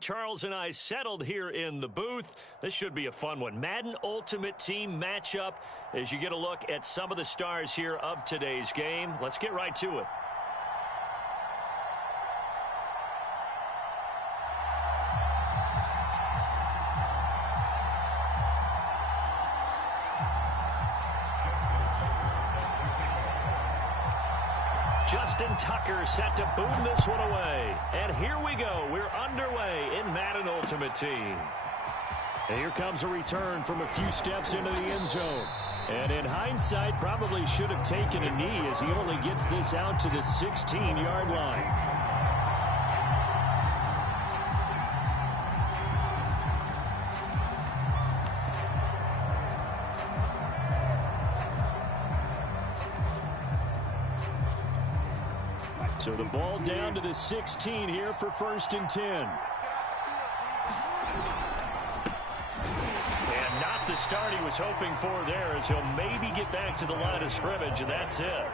Charles and I settled here in the booth. This should be a fun one. Madden Ultimate Team matchup as you get a look at some of the stars here of today's game. Let's get right to it. Justin Tucker set to boom this one away. And here we go. We're underway in Madden Ultimate Team. And here comes a return from a few steps into the end zone. And in hindsight, probably should have taken a knee as he only gets this out to the 16-yard line. So the ball down to the 16 here for 1st and 10. And not the start he was hoping for there, as he'll maybe get back to the line of scrimmage, and that's it.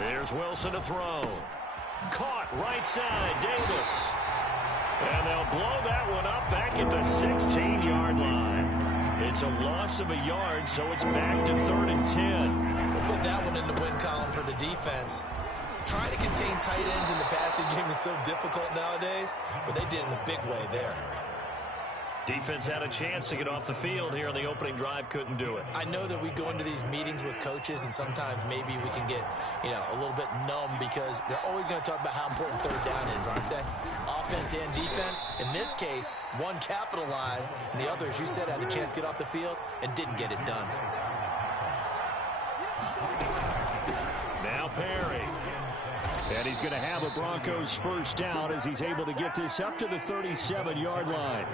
There's Wilson to throw. Caught right side, Davis. And they'll blow that one up back at the 16-yard line. It's a loss of a yard, so it's back to 3rd and 10. Put that one in the win column for the defense. Trying to contain tight ends in the passing game is so difficult nowadays, but they did in a big way there. Defense had a chance to get off the field here on the opening drive, couldn't do it. I know that we go into these meetings with coaches, and sometimes maybe we can get, a little bit numb because they're always going to talk about how important 3rd down is, aren't they? Offense and defense. In this case, one capitalized, and the other, as you said, had a chance to get off the field and didn't get it done. Now Perry. And he's going to have a Broncos 1st down as he's able to get this up to the 37-yard line.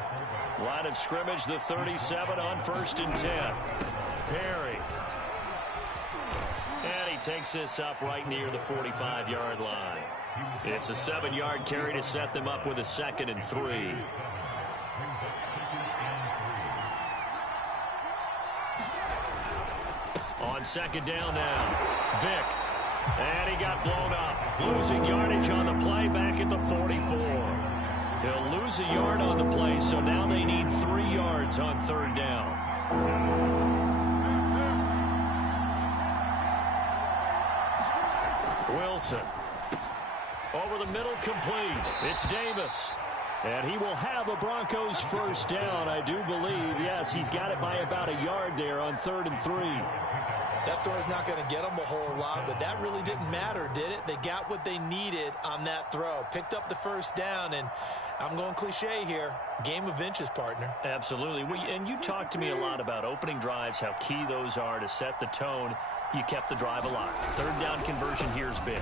Line of scrimmage, the 37 on 1st and 10. Perry. And he takes this up right near the 45-yard line. It's a 7-yard carry to set them up with a 2nd and 3. On 2nd down now. Vick. And he got blown up. Losing yardage on the play back at the 44. He'll lose a yard on the play, so now they need 3 yards on 3rd down. Wilson. Over the middle, complete. It's Davis. And he will have a Broncos 1st down, I do believe. Yes, he's got it by about a yard there on 3rd and 3. That throw is not going to get them a whole lot, but that really didn't matter, did it? They got what they needed on that throw. Picked up the 1st down, and I'm going cliche here. Game of inches, partner. Absolutely. And you talked to me a lot about opening drives, how key those are to set the tone. You kept the drive alive. 3rd down conversion here is big.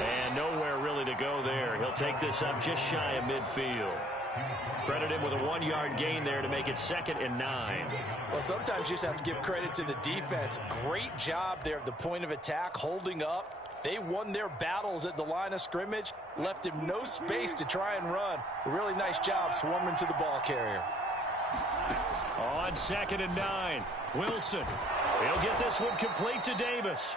And nowhere really to go there. He'll take this up just shy of midfield. Credit him with a 1-yard gain there to make it 2nd and 9. Well, sometimes you just have to give credit to the defense. Great job there at the point of attack, holding up. They won their battles at the line of scrimmage, left him no space to try and run. A really nice job swarming to the ball carrier. On 2nd and 9, Wilson. He'll get this one complete to Davis.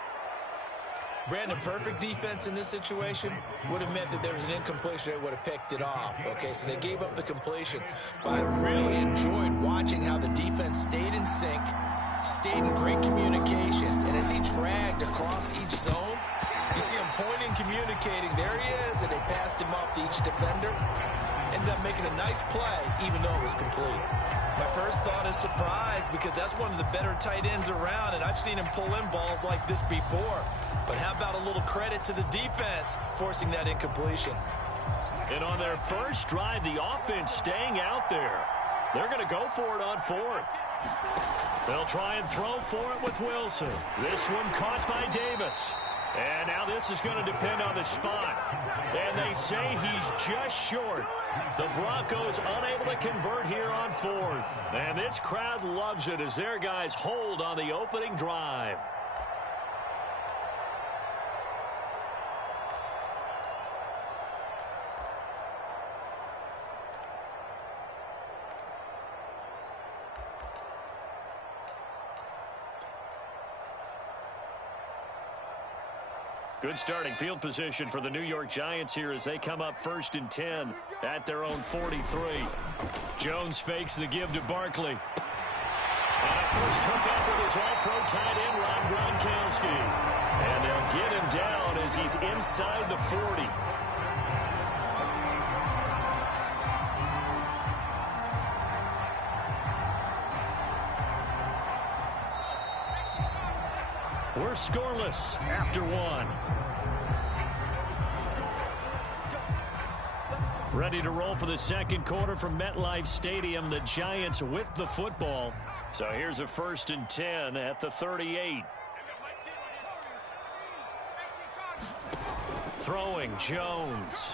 Brandon, perfect defense in this situation would have meant that there was an incompletion. They would have picked it off. Okay, so they gave up the completion. But I really enjoyed watching how the defense stayed in sync, stayed in great communication. And as he dragged across each zone, you see him pointing, communicating. There he is, and they passed him off to each defender. Ended up making a nice play, even though it was complete. My first thought is surprise, because that's one of the better tight ends around, and I've seen him pull in balls like this before. But how about a little credit to the defense forcing that incompletion? And on their first drive, the offense staying out there. They're going to go for it on 4th. They'll try and throw for it with Wilson. This one caught by Davis. And now this is going to depend on the spot. And they say he's just short. The Broncos unable to convert here on 4th. And this crowd loves it as their guys hold on the opening drive. Good starting field position for the New York Giants here as they come up 1st and 10 at their own 43. Jones fakes the give to Barkley. And a first hookup with his all-pro tight end, Rob Gronkowski. And they'll get him down as he's inside the 40. We're scoreless after one. Ready to roll for the second quarter from MetLife Stadium. The Giants with the football. So here's a 1st and 10 at the 38. Throwing Jones.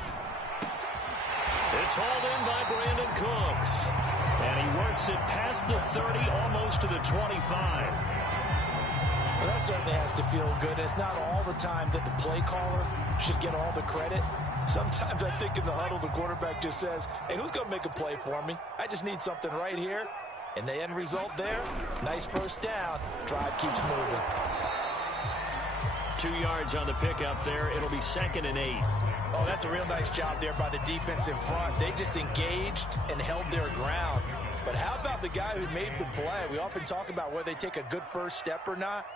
It's hauled in by Brandon Cooks. And he works it past the 30, almost to the 25. Well, that certainly has to feel good. It's not all the time that the play caller should get all the credit. Sometimes I think in the huddle, the quarterback just says, hey, who's going to make a play for me? I just need something right here. And the end result there, nice first down. Drive keeps moving. 2 yards on the pickup there. It'll be 2nd and 8. Oh, that's a real nice job there by the defense in front. They just engaged and held their ground. But how about the guy who made the play? We often talk about whether they take a good first step or not.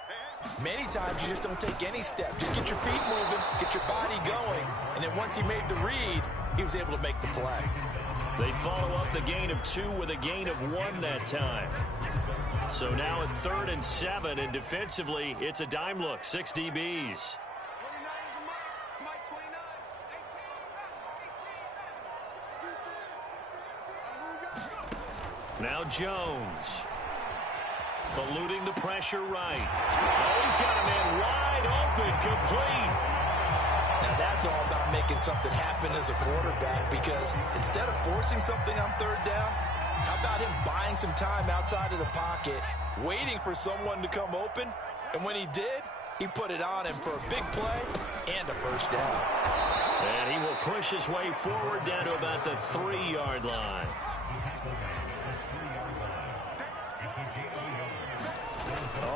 Many times you just don't take any step. Just get your feet moving, get your body going, and then once he made the read, he was able to make the play. They follow up the gain of 2 with a gain of 1 that time. So now at 3rd and 7, and defensively, it's a dime look, 6 DBs. Now Jones. Eluding the pressure right. Oh, he's got a man wide open, complete. Now that's all about making something happen as a quarterback, because instead of forcing something on 3rd down, how about him buying some time outside of the pocket, waiting for someone to come open, and when he did, he put it on him for a big play and a first down. And he will push his way forward down to about the 3-yard line.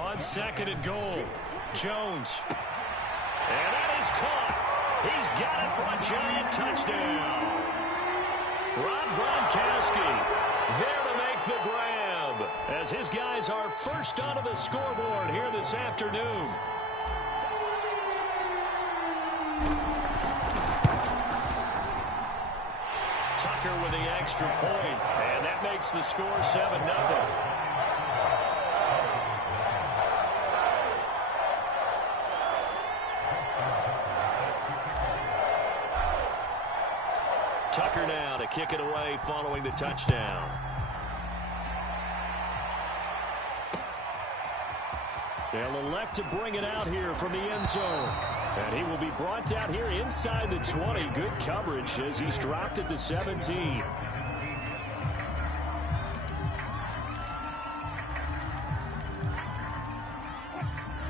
On 2nd and goal, Jones. And that is caught. He's got it for a Giant touchdown. Rob Gronkowski there to make the grab as his guys are first onto the scoreboard here this afternoon. Tucker with the extra point, and that makes the score 7-0. Tucker now to kick it away following the touchdown. They'll elect to bring it out here from the end zone. And he will be brought down here inside the 20. Good coverage as he's dropped at the 17.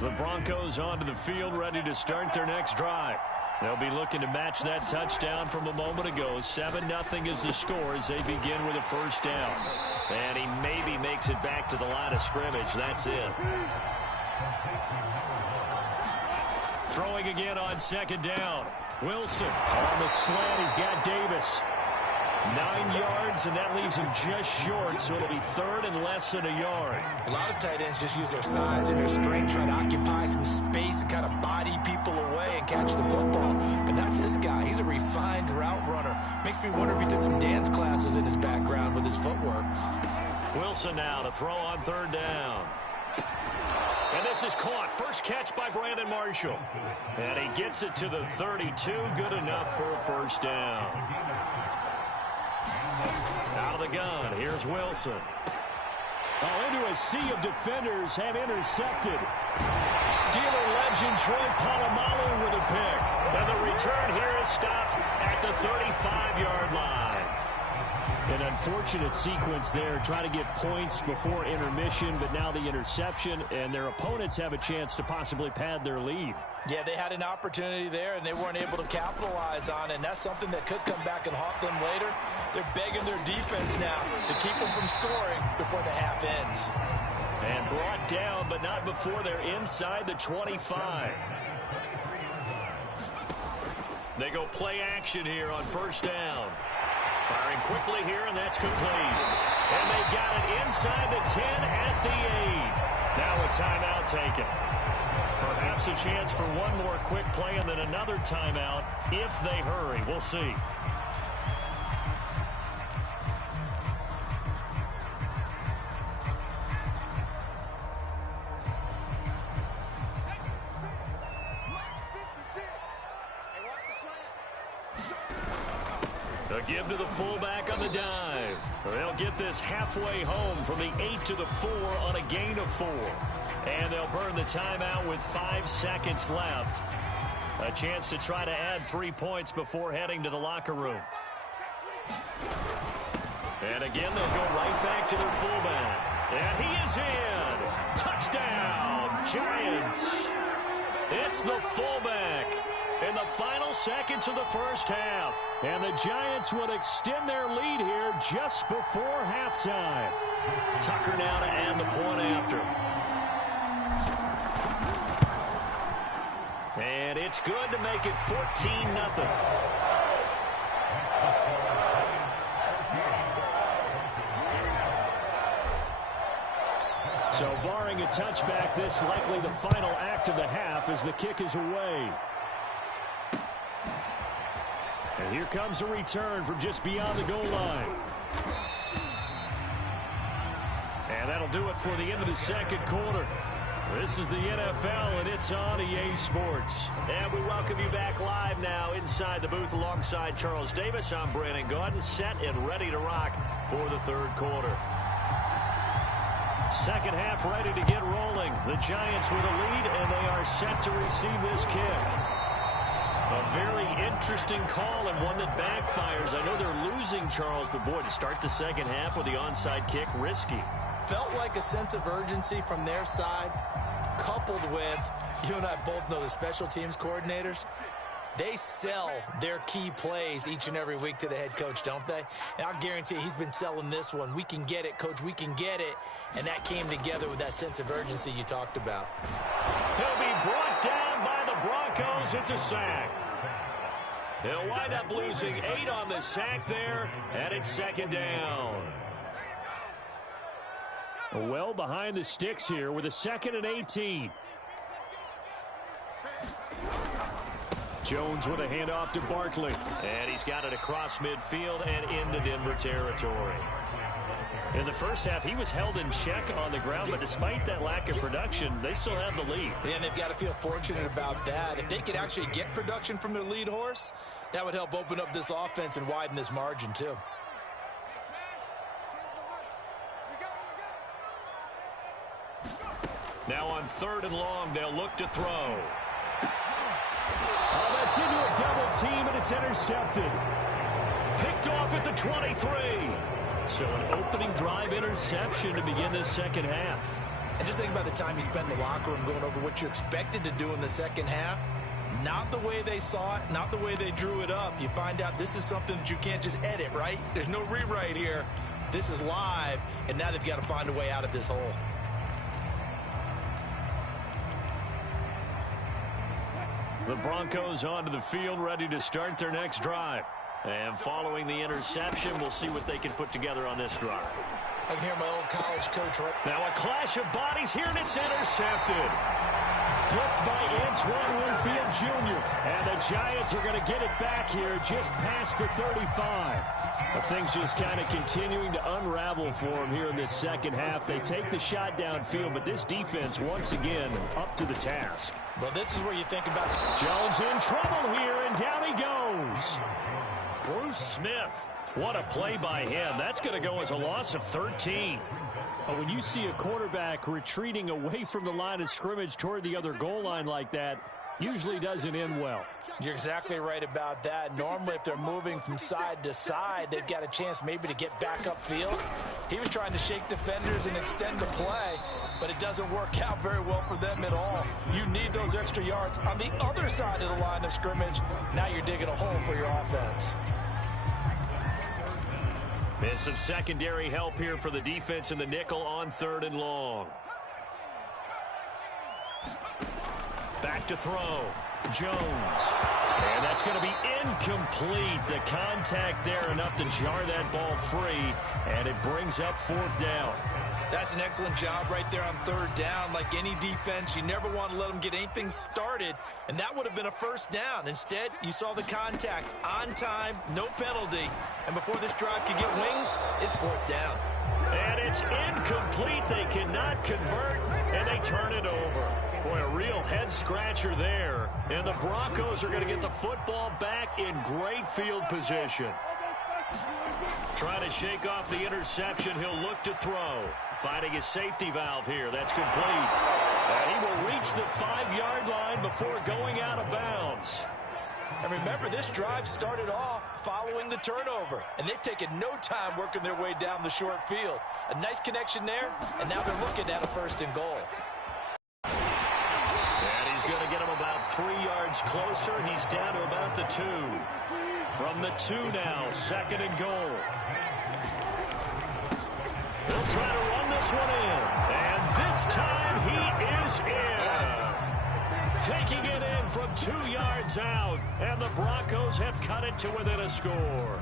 The Broncos onto the field, ready to start their next drive. They'll be looking to match that touchdown from a moment ago. 7-0 is the score as they begin with a first down. And he maybe makes it back to the line of scrimmage. That's it. Throwing again on 2nd down. Wilson on the slant. He's got Davis. 9 yards, and that leaves him just short, so it'll be 3rd and less than a yard. A lot of tight ends just use their size and their strength, trying to occupy some space and kind of body people away and catch the football. But not this guy. He's a refined route runner. Makes me wonder if he took some dance classes in his background with his footwork. Wilson now to throw on 3rd down. And this is caught. First catch by Brandon Marshall. And he gets it to the 32. Good enough for a first down. Out of the gun, here's Wilson. Oh, into a sea of defenders and intercepted. Steeler legend Troy Polamalu with a pick. And the return here is stopped at the 35-yard line. An unfortunate sequence there, trying to get points before intermission, but now the interception, and their opponents have a chance to possibly pad their lead. Yeah, they had an opportunity there, and they weren't able to capitalize on it, and that's something that could come back and haunt them later. They're begging their defense now to keep them from scoring before the half ends. And brought down, but not before they're inside the 25. They go play action here on first down. Firing quickly here, and that's complete. And they got it inside the 10 at the 8. Now a timeout taken. Perhaps a chance for one more quick play and then another timeout if they hurry. We'll see. A give to the fullback on the dive. They'll get this halfway home from the 8 to the 4 on a gain of 4. And they'll burn the timeout with 5 seconds left. A chance to try to add 3 points before heading to the locker room. And again, they'll go right back to their fullback. And he is in. Touchdown, Giants. It's the fullback in the final seconds of the first half. And the Giants would extend their lead here just before halftime. Tucker now to add the point after. And it's good to make it 14-0. So barring a touchback, this likely the final act of the half as the kick is away. And here comes a return from just beyond the goal line. And that'll do it for the end of the second quarter. This is the NFL, and it's on EA Sports. And we welcome you back live now inside the booth alongside Charles Davis. I'm Brandon Gaudin, set and ready to rock for the third quarter. Second half ready to get rolling. The Giants with a lead, and they are set to receive this kick. A very interesting call and one that backfires. I know they're losing, Charles, but boy, to start the second half with the onside kick, risky. Felt like a sense of urgency from their side, coupled with, you and I both know the special teams coordinators, they sell their key plays each and every week to the head coach, don't they? And I'll guarantee he's been selling this one. We can get it, coach, we can get it. And that came together with that sense of urgency you talked about. He'll be brought down by the Broncos. It's a sack. They'll wind up losing 8 on the sack there, and it's second down. Well behind the sticks here with a 2nd and 18. Jones with a handoff to Barkley. And he's got it across midfield and into Denver territory. In the first half, he was held in check on the ground, but despite that lack of production, they still have the lead. Yeah, and they've got to feel fortunate about that. If they could actually get production from their lead horse, that would help open up this offense and widen this margin, too. Now on 3rd and long, they'll look to throw. Oh, that's into a double team, and it's intercepted. Picked off at the 23. So an opening drive interception to begin this second half. And just think about the time you spent in the locker room going over what you expected to do in the second half. Not the way they saw it, not the way they drew it up. You find out this is something that you can't just edit, right? There's no rewrite here. This is live, and now they've got to find a way out of this hole. The Broncos onto the field, ready to start their next drive. And following the interception, we'll see what they can put together on this drive. I can hear my old college coach. Now a clash of bodies here, and it's intercepted. Blitzed by Antoine Winfield Jr. And the Giants are going to get it back here just past the 35. Things just kind of continuing to unravel for them here in this second half. They take the shot downfield, but this defense, once again, up to the task. Well, this is where you think about it. Jones in trouble here, and down he goes. Bruce Smith, what a play by him. That's going to go as a loss of 13. But when you see a quarterback retreating away from the line of scrimmage toward the other goal line like that, usually doesn't end well. You're exactly right about that. Normally, if they're moving from side to side, they've got a chance maybe to get back upfield. He was trying to shake defenders and extend the play, but it doesn't work out very well for them at all. You need those extra yards on the other side of the line of scrimmage. Now you're digging a hole for your offense. And some secondary help here for the defense in the nickel on 3rd and long. Back to throw. Jones. And that's going to be incomplete. The contact there enough to jar that ball free, and it brings up 4th down. That's an excellent job right there on 3rd down. Like any defense, you never want to let them get anything started, and that would have been a 1st down. Instead, you saw the contact on time, no penalty, and before this drive could get wings, it's 4th down. And it's incomplete. They cannot convert, and they turn it over. Boy, a real head-scratcher there. And the Broncos are going to get the football back in great field position. Trying to shake off the interception. He'll look to throw. Finding his safety valve here. That's complete. And he will reach the 5-yard line before going out of bounds. And remember, this drive started off following the turnover, and they've taken no time working their way down the short field. A nice connection there, and now they're looking at a 1st and goal. And he's going to get him about 3 yards closer. He's down to about the 2. From the 2 now, 2nd and goal. He'll try to run this one in, and this time he is in. Yes. Taking it in from 2 yards out, and the Broncos have cut it to within a score.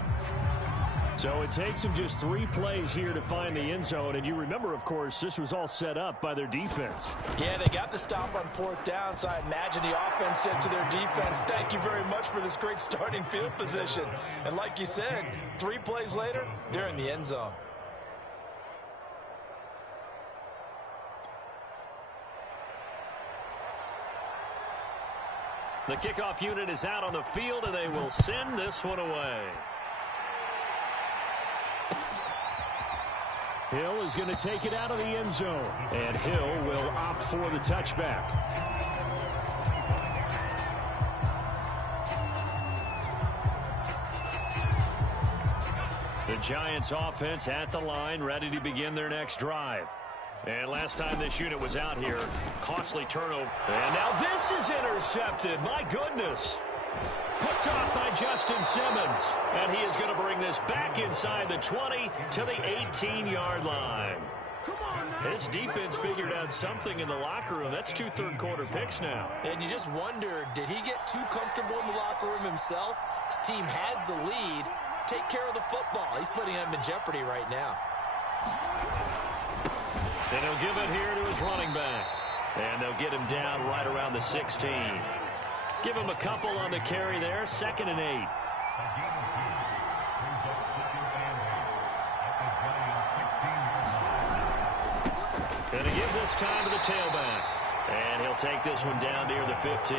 So it takes them just 3 plays here to find the end zone. And you remember, of course, this was all set up by their defense. Yeah, they got the stop on 4th down, so I imagine the offense said to their defense, thank you very much for this great starting field position. And like you said, 3 plays later, they're in the end zone. The kickoff unit is out on the field, and they will send this one away. Hill is going to take it out of the end zone, and Hill will opt for the touchback. The Giants offense at the line, ready to begin their next drive. And last time this unit was out here, costly turnover. And now this is intercepted. My goodness. Picked off by Justin Simmons. And he is going to bring this back inside the 20 to the 18-yard line. His defense figured out something in the locker room. That's 2 third-quarter picks now. And you just wonder, did he get too comfortable in the locker room himself? His team has the lead. Take care of the football. He's putting them in jeopardy right now. And he'll give it here to his running back. And they'll get him down right around the 16. Give him a couple on the carry there. 2nd and 8. Going to give this time to the tailback. And he'll take this one down near the 15.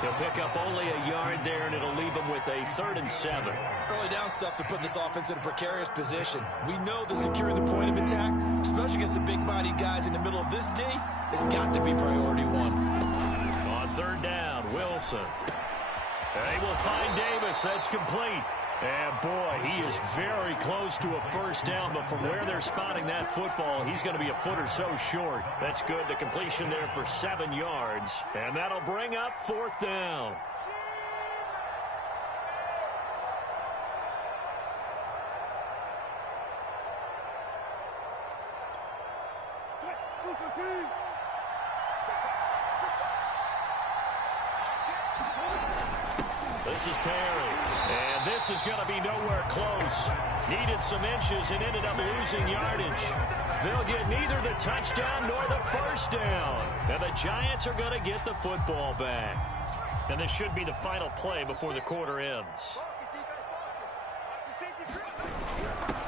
He'll pick up only a yard there, and it'll leave him with a 3rd and 7. Early down stuff to put this offense in a precarious position. We know that securing the point of attack, especially against the big-bodied guys in the middle of this D, has got to be priority 1. On 3rd down, Wilson. They will find Davis. That's complete. And, boy, he is very close to a 1st down, but from where they're spotting that football, he's going to be a foot or so short. That's good. The completion there for 7 yards, and that'll bring up 4th down. This is Perry, and this is going to be nowhere close. Needed some inches and ended up losing yardage. They'll get neither the touchdown nor the 1st down. And the Giants are going to get the football back. And this should be the final play before the quarter ends.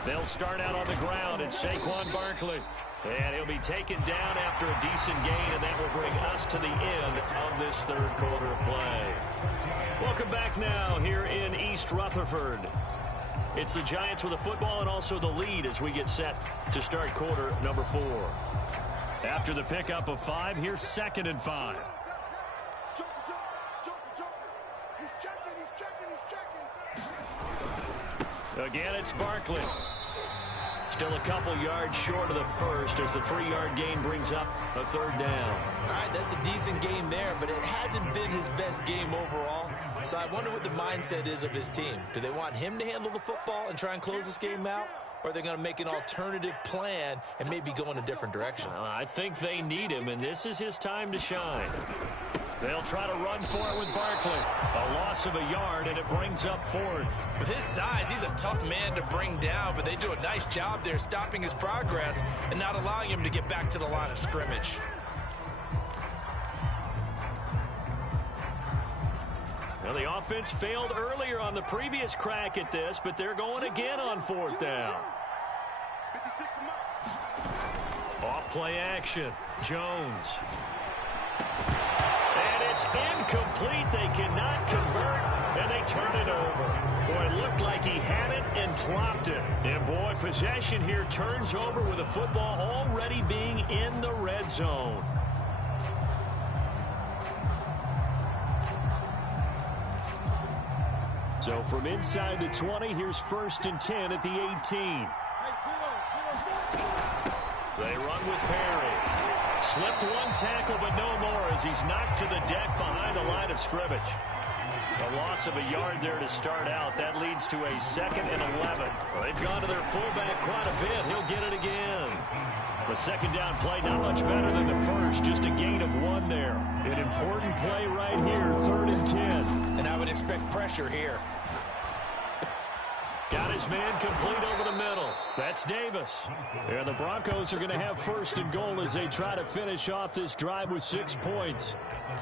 They'll start out on the ground. It's Saquon Barkley. And he'll be taken down after a decent gain, and that will bring us to the end of this 3rd quarter of play. Welcome back now here in East Rutherford. It's the Giants with the football and also the lead as we get set to start quarter number 4. After the pickup of 5, here's 2nd and 5. Again, it's Barkley. Still a couple yards short of the 1st as the 3-yard gain brings up a 3rd down. All right, that's a decent game there, but it hasn't been his best game overall. So I wonder what the mindset is of his team. Do they want him to handle the football and try and close this game out? Or are they going to make an alternative plan and maybe go in a different direction? I think they need him, and this is his time to shine. They'll try to run for it with Barkley. A loss of a yard, and it brings up fourth. With his size, he's a tough man to bring down, but they do a nice job there stopping his progress and not allowing him to get back to the line of scrimmage. Well, the offense failed earlier on the previous crack at this, but they're going again on fourth down. Off play action. Jones. And it's incomplete. They cannot convert, and they turn it over. Boy, it looked like he had it and dropped it. And, boy, possession here turns over with the football already being in the red zone. So from inside the 20, here's 1st and 10 at the 18. They run with Perry. Slipped one tackle, but no more as he's knocked to the deck behind the line of scrimmage. A loss of a yard there to start out. That leads to a 2nd and 11. Well, they've gone to their fullback quite a bit. He'll get it again. The second down play not much better than the first. Just a gain of 1 there. An important play right here, 3rd and 10. And I would expect pressure here. Got his man complete over the middle. That's Davis. And the Broncos are going to have 1st and goal as they try to finish off this drive with 6 points.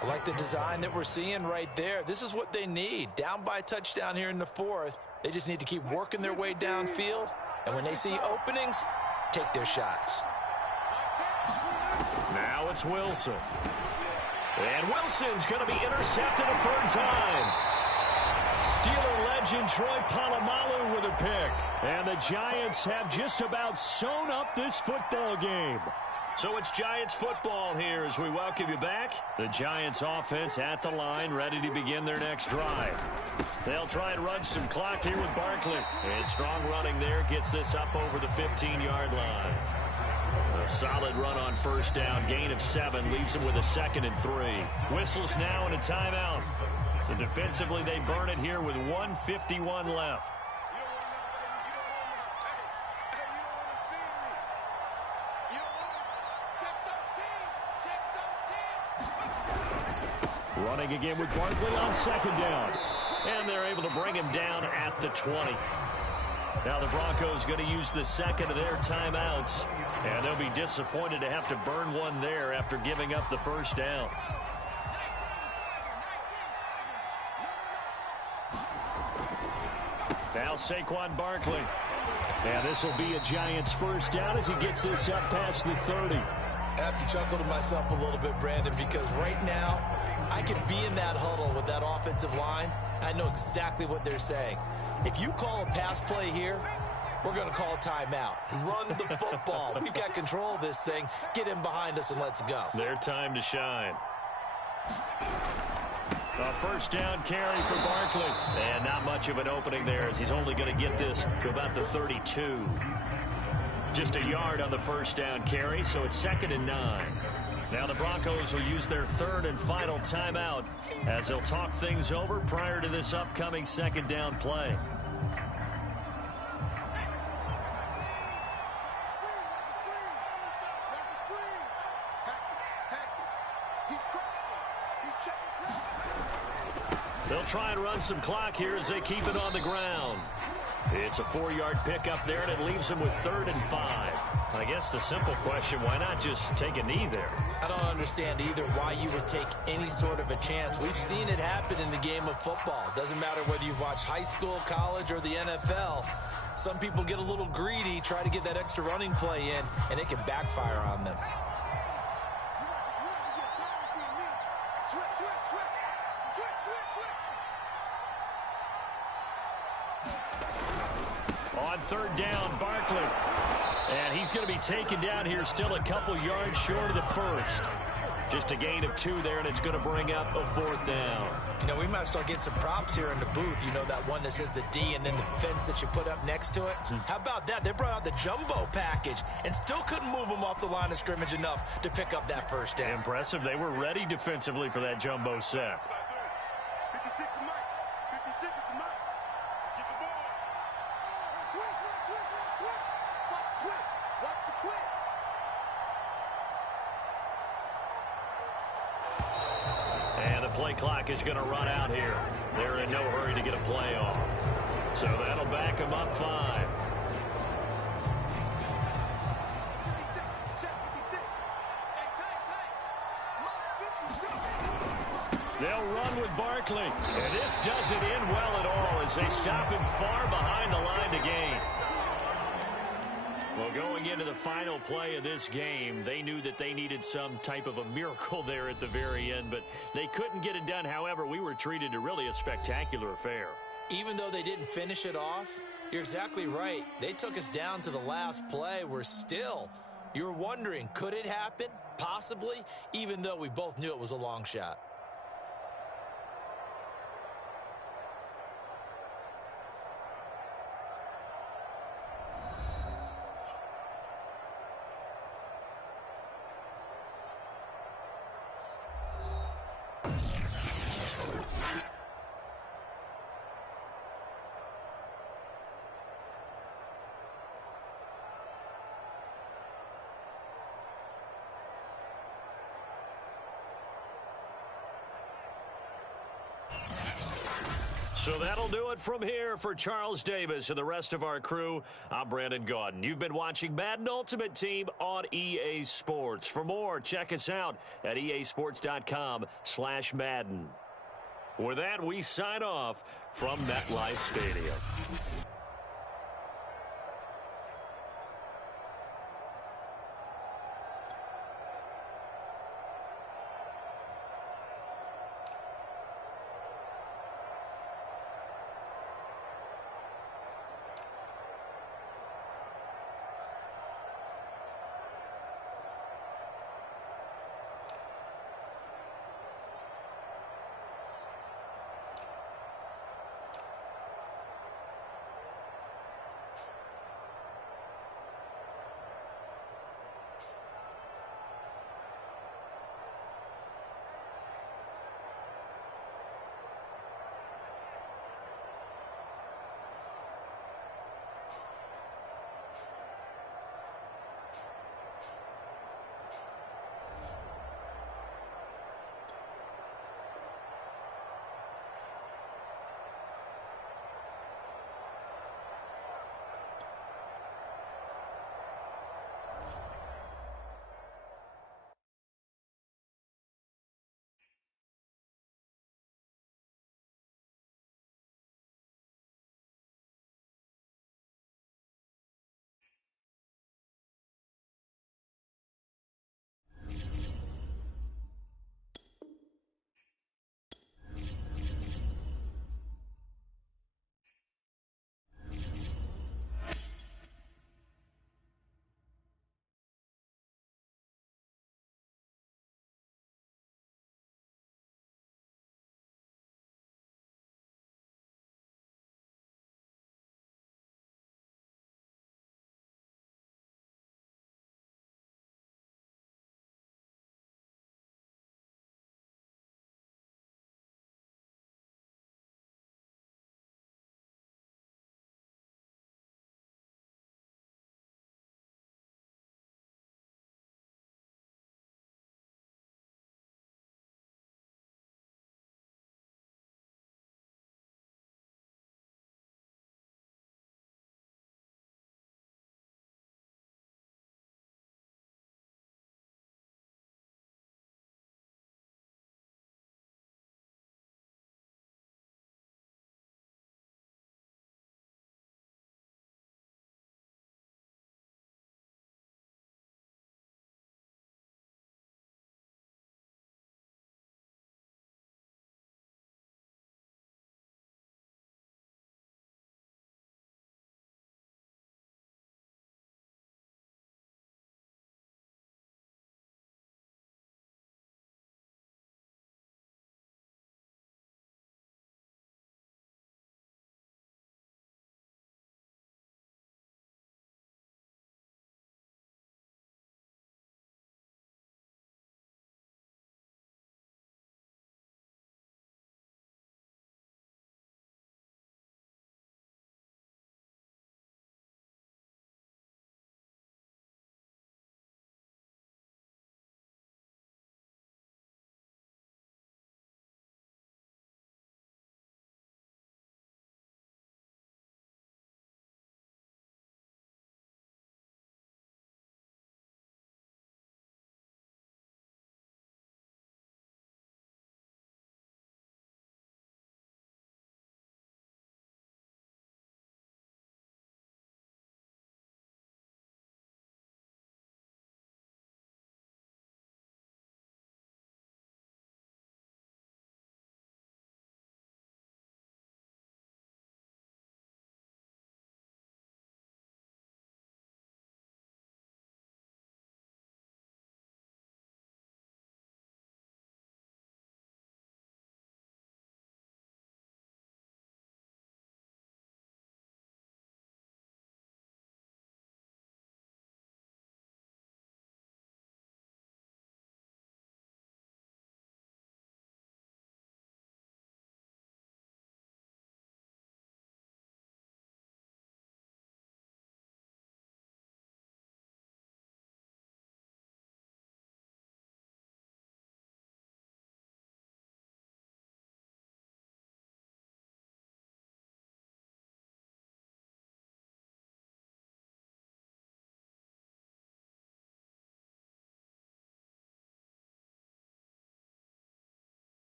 I like the design that we're seeing right there. This is what they need. Down by a touchdown here in the 4th. They just need to keep working their way downfield. And when they see openings, take their shots. Now it's Wilson. And Wilson's going to be intercepted a 3rd time. Steeler legend Troy Polamalu with a pick. And the Giants have just about sewn up this football game. So it's Giants football here as we welcome you back. The Giants offense at the line, ready to begin their next drive. They'll try and run some clock here with Barkley. And strong running there gets this up over the 15-yard line. A solid run on 1st down. Gain of 7 leaves them with a 2nd and 3. Whistles now and a timeout. So defensively, they burn it here with 1:51 left. Running again with Barkley on 2nd down. And they're able to bring him down at the 20. Now the Broncos going to use the 2nd of their timeouts. And they'll be disappointed to have to burn one there after giving up the 1st down. Now Saquon Barkley. And this will be a Giants 1st down as he gets this up past the 30. I have to chuckle to myself a little bit, Brandon, because right now I can be in that huddle with that offensive line. I know exactly what they're saying. If you call a pass play here, we're going to call timeout. Run the football. We've got control of this thing. Get in behind us and let's go. Their time to shine. A 1st down carry for Barkley. And not much of an opening there as he's only going to get this to about the 32. Just a yard on the 1st down carry, so it's 2nd and 9. Now the Broncos will use their 3rd and final timeout as they'll talk things over prior to this upcoming 2nd down play. They'll try and run some clock here as they keep it on the ground. It's a 4-yard pickup there, and it leaves them with 3rd and 5. I guess the simple question, why not just take a knee there? I don't understand either why you would take any sort of a chance. We've seen it happen in the game of football. It doesn't matter whether you watch high school, college, or the NFL. Some people get a little greedy, try to get that extra running play in, and it can backfire on them. On 3rd down, Barkley. And he's going to be taken down here still a couple yards short of the 1st. Just a gain of 2 there, and it's going to bring up a 4th down. You know, we might start getting some props here in the booth. You know, that one that says the D and then the fence that you put up next to it? How about that? They brought out the jumbo package and still couldn't move them off the line of scrimmage enough to pick up that 1st down. Impressive. They were ready defensively for that jumbo set. play clock is going to run out here. They're in no hurry to get a play off. So that'll back them up 5. They'll run with Barkley. And this doesn't end well at all as they stop him far behind the line to gain. Well, going into the final play of this game, they knew that they needed some type of a miracle there at the very end, but they couldn't get it done. However, we were treated to really a spectacular affair. Even though they didn't finish it off, you're exactly right. They took us down to the last play. We're still, you were wondering, could it happen? Possibly, even though we both knew it was a long shot. So that'll do it from here for Charles Davis and the rest of our crew. I'm Brandon Gaudin. You've been watching Madden Ultimate Team on EA Sports. For more, check us out at easports.com/Madden. With that, we sign off from MetLife Stadium.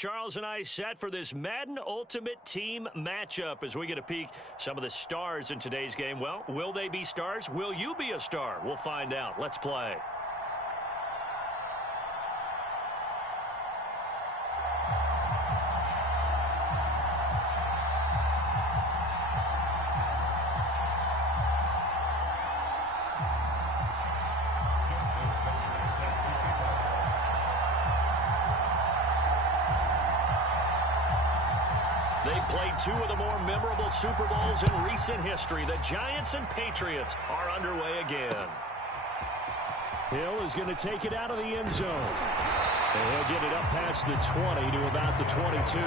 Charles and I set for this Madden Ultimate Team matchup as we get a peek some of the stars in today's game. Well, will they be stars? Will you be a star? We'll find out. Let's play. They've played two of the more memorable Super Bowls in recent history. The Giants and Patriots are underway again. Hill is going to take it out of the end zone. And he'll get it up past the 20 to about the 22.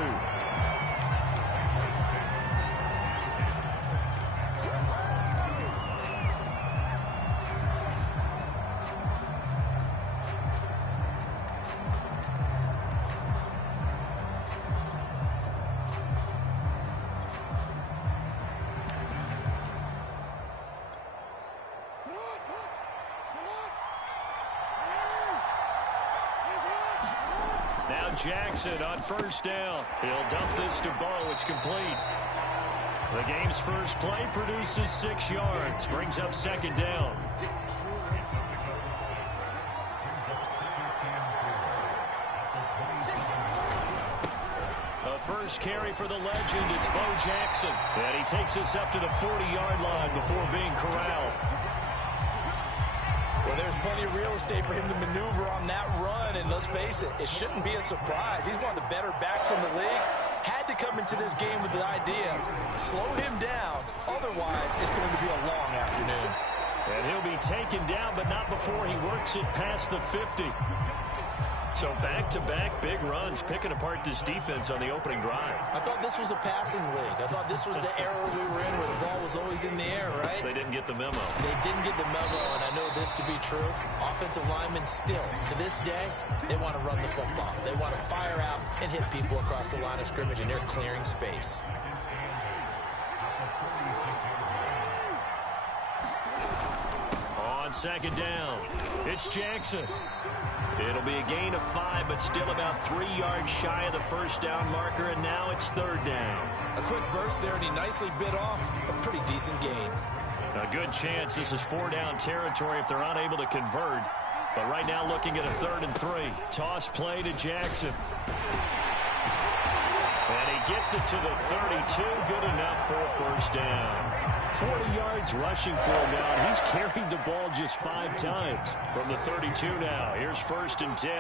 Now Jackson on first down. He'll dump this to Bo. It's complete. The game's first play produces 6 yards. Brings up second down. The first carry for the legend. It's Bo Jackson. And he takes us up to the 40-yard line before being corralled. Well, there's plenty of real estate for him to maneuver on that run, and let's face it, it shouldn't be a surprise. He's one of the better backs in the league. Had to come into this game with the idea, slow him down, otherwise it's going to be a long afternoon. And he'll be taken down, but not before he works it past the 50. So back-to-back big runs, picking apart this defense on the opening drive. I thought this was a passing league. I thought this was the era we were in where the ball was always in the air, right? They didn't get the memo. They didn't get the memo, and I know this to be true. Offensive linemen still, to this day, they want to run the football. They want to fire out and hit people across the line of scrimmage, and they're clearing space. On second down, it's Jackson. It'll be a gain of 5, but still about 3 yards shy of the first down marker, and now it's third down. A quick burst there, and he nicely bit off a pretty decent gain. A good chance this is 4-down territory if they're unable to convert. But right now looking at a 3rd and 3. Toss play to Jackson. And he gets it to the 32. Good enough for a first down. 40 yards rushing for him now, and he's carried the ball just 5 times. From the 32 now, here's 1st and 10.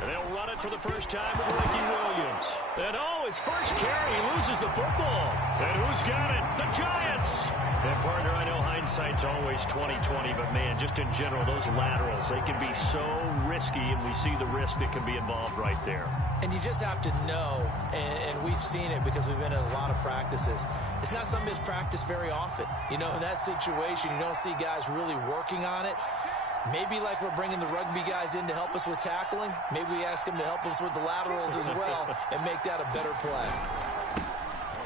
And they'll run it for the first time with Ricky Williams. And his first carry, he loses the football. And who's got it? The Giants! And partner, I know hindsight's always 20/20, but man, just in general, those laterals, they can be so risky, and we see the risk that can be involved right there. And you just have to know, and we've seen it because we've been in a lot of practices, it's not something that's practiced very often. You know, in that situation, you don't see guys really working on it. Maybe like we're bringing the rugby guys in to help us with tackling, maybe we ask them to help us with the laterals as well and make that a better play.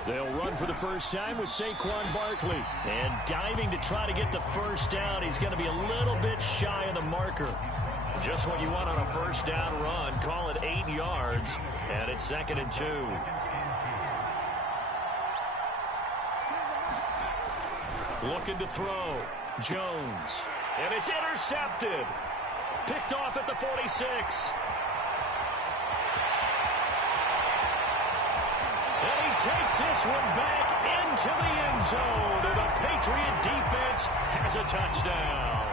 They'll run for the first time with Saquon Barkley. And diving to try to get the first down. He's going to be a little bit shy of the marker. Just what you want on a first down run. Call it 8 yards. And it's 2nd and 2. Looking to throw. Jones. And it's intercepted. Picked off at the 46. And he takes this one back into the end zone. And the Patriot defense has a touchdown.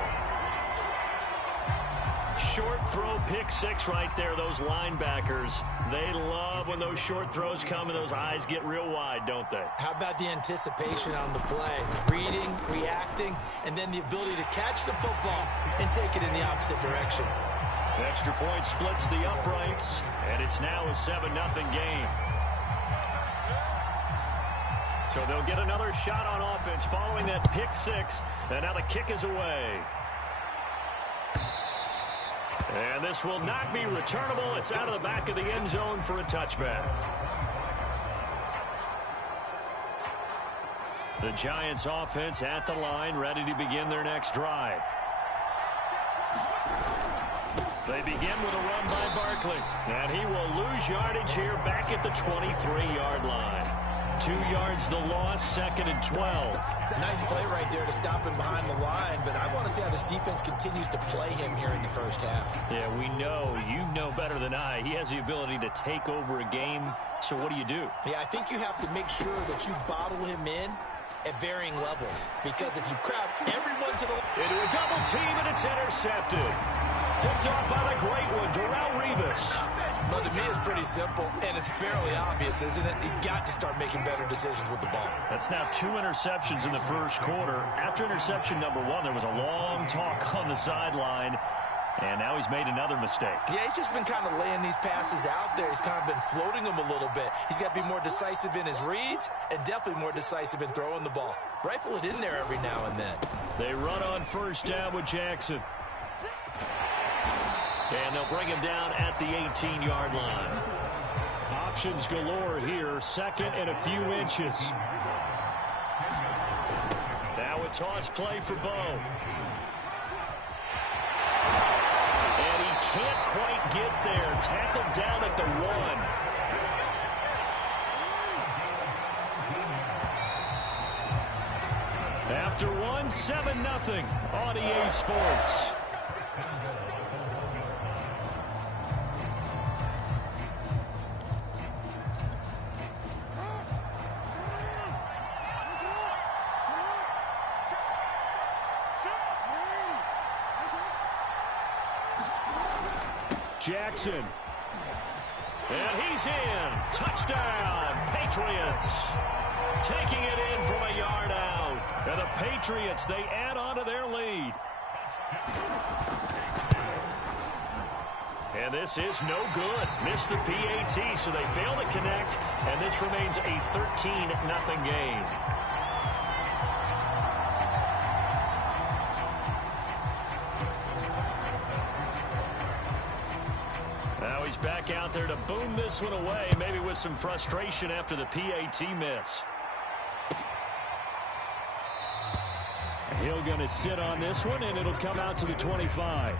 Short throw, pick 6 right there. Those linebackers, they love when those short throws come and those eyes get real wide, don't they? How about the anticipation on the play? Reading, reacting, and then the ability to catch the football and take it in the opposite direction. Extra point splits the uprights, and it's now a 7-0 game. So they'll get another shot on offense following that pick 6, and now the kick is away. And this will not be returnable. It's out of the back of the end zone for a touchback. The Giants offense at the line, ready to begin their next drive. They begin with a run by Barkley. And he will lose yardage here back at the 23-yard line. 2 yards the loss, 2nd and 12. Nice play right there to stop him behind the line, but I want to see how this defense continues to play him here in the first half. Yeah, we know. You know better than I. He has the ability to take over a game, so what do you do? Yeah, I think you have to make sure that you bottle him in at varying levels, because if you crowd everyone to the... Into a double team, and it's intercepted. Picked off by the great one, Darrelle Revis. Well, to me, it's pretty simple, and it's fairly obvious, isn't it? He's got to start making better decisions with the ball. That's now 2 interceptions in the first quarter. After interception number 1, there was a long talk on the sideline, and now he's made another mistake. Yeah, he's just been kind of laying these passes out there. He's kind of been floating them a little bit. He's got to be more decisive in his reads and definitely more decisive in throwing the ball. Rifle it in there every now and then. They run on first down with Jackson. And they'll bring him down at the 18-yard line. Options galore here. 2nd and a few inches. Now a toss play for Bo. And he can't quite get there. Tackled down at the 1. After 1, 7-0 on EA Sports. Jackson. And he's in. Touchdown, Patriots. Taking it in from a yard out. And the Patriots, they add on to their lead. And this is no good. Missed the PAT, so they fail to connect. And this remains a 13-0 game. Now he's back out there to boom this one away, maybe with some frustration after the PAT miss. Hill going to sit on this one, and it'll come out to the 25.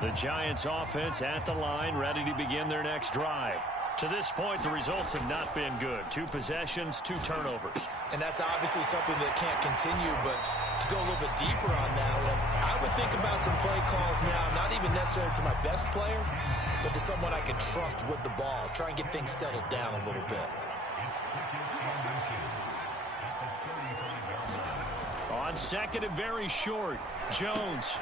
The Giants offense at the line, ready to begin their next drive. To this point, the results have not been good. 2 possessions, 2 turnovers. And that's obviously something that can't continue, but to go a little bit deeper on that one, I would think about some play calls now, not even necessarily to my best player, but to someone I can trust with the ball. Try and get things settled down a little bit. On 2nd and very short, Jones.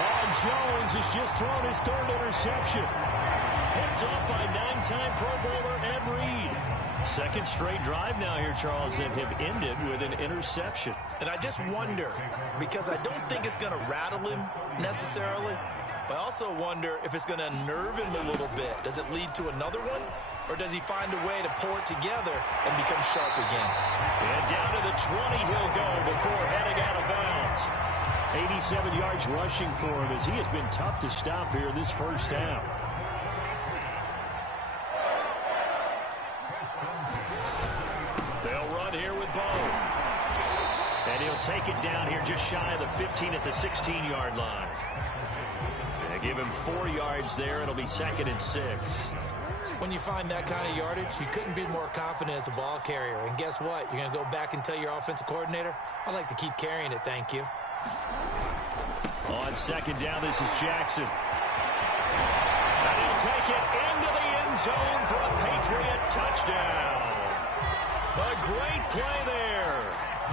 Oh, Jones has just thrown his 3rd interception. Picked up by 9-time Pro Bowler Ed Reed. 2nd straight drive now here, Charles, that have ended with an interception. And I just wonder, because I don't think it's going to rattle him necessarily, but I also wonder if it's going to unnerve him a little bit. Does it lead to another one? Or does he find a way to pull it together and become sharp again? And down to the 20 he'll go before heading out of bounds. 87 yards rushing for him as he has been tough to stop here this first half. They'll run here with Bo. And he'll take it down here just shy of the 15 at the 16-yard line. They give him 4 yards there. It'll be 2nd and 6. When you find that kind of yardage, you couldn't be more confident as a ball carrier. And guess what? You're going to go back and tell your offensive coordinator, I'd like to keep carrying it, thank you. On 2nd down, this is Jackson. And he'll take it into the end zone for a Patriot touchdown. A great play there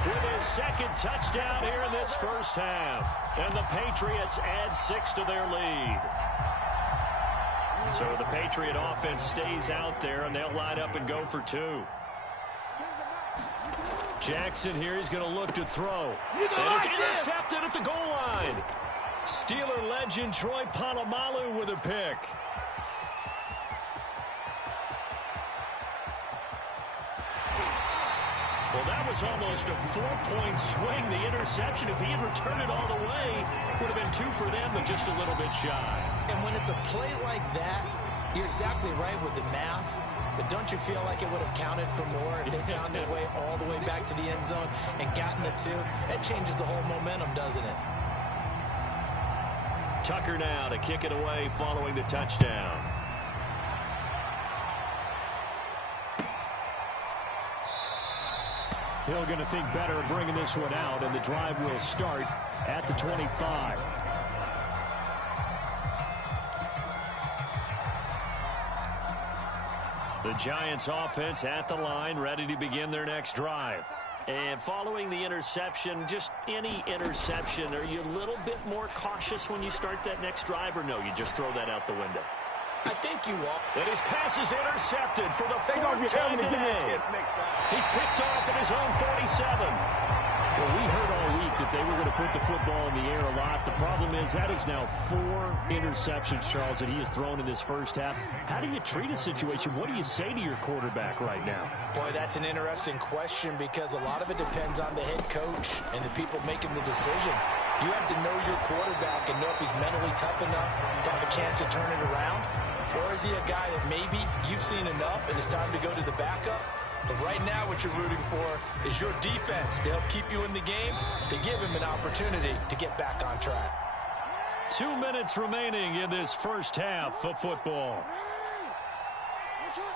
with his 2nd touchdown here in this first half. And the Patriots add 6 to their lead. So the Patriot offense stays out there, and they'll line up and go for 2. Jackson here, he's going to look to throw. And it's intercepted at the goal line. Steeler legend Troy Polamalu with a pick. Well, that was almost a 4-point swing. The interception, if he had returned it all the way, would have been 2 for them, but just a little bit shy. And when it's a play like that, You're exactly right with the math, but don't you feel like it would have counted for more if they found their way all the way back to the end zone and gotten the 2? That changes the whole momentum, doesn't it? Tucker now to kick it away following the touchdown. Hill going to think better of bringing this one out, and the drive will start at the 25. The Giants offense at the line, ready to begin their next drive. And following the interception, just any interception, are you a little bit more cautious when you start that next drive, or no, you just throw that out the window? I think you are. And his pass is intercepted for the 4th time today. He's picked off at his own 47. Well, we heard all week that they were going to put the football in the air a lot. The problem is that is now 4 interceptions, Charles, that he has thrown in this first half. How do you treat a situation? What do you say to your quarterback right now? Boy, that's an interesting question because a lot of it depends on the head coach and the people making the decisions. You have to know your quarterback and know if he's mentally tough enough to have a chance to turn it around. Or is he a guy that maybe you've seen enough and it's time to go to the backup? But right now what you're rooting for is your defense to help keep you in the game, to give him an opportunity to get back on track. 2 minutes remaining in this first half of football.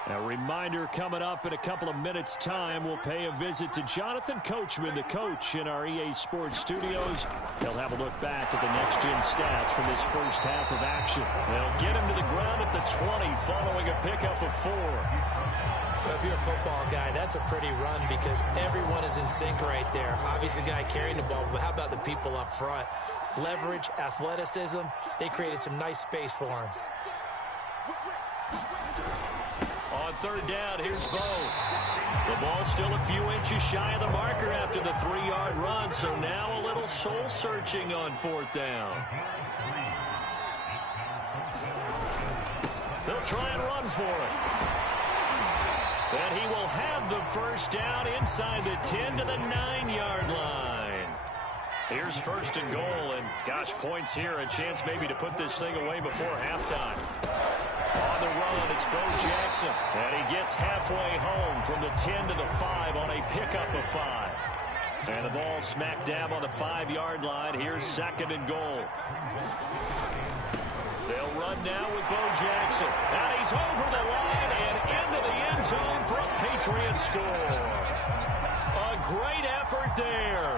A reminder coming up in a couple of minutes' time. We'll pay a visit to Jonathan Coachman, the coach in our EA Sports studios. He'll have a look back at the next-gen stats from this first half of action. They'll get him to the ground at the 20 following a pickup of 4. Well, if you're a football guy, that's a pretty run because everyone is in sync right there. Obviously, the guy carrying the ball, but how about the people up front? Leverage, athleticism, they created some nice space for him. On 3rd down, here's Bo. The ball's still a few inches shy of the marker after the 3-yard run, so now a little soul-searching on 4th down. They'll try and run for it. And he will have the first down inside the 10 to the 9-yard line. Here's 1st and goal, and gosh, points here, a chance maybe to put this thing away before halftime. On the run, it's Bo Jackson, and he gets halfway home from the 10 to the 5 on a pickup of 5. And the ball smack dab on the 5-yard line. Here's 2nd and goal. They'll run now with Bo Jackson. And he's over the line and into the end zone for a Patriot score. A great effort there.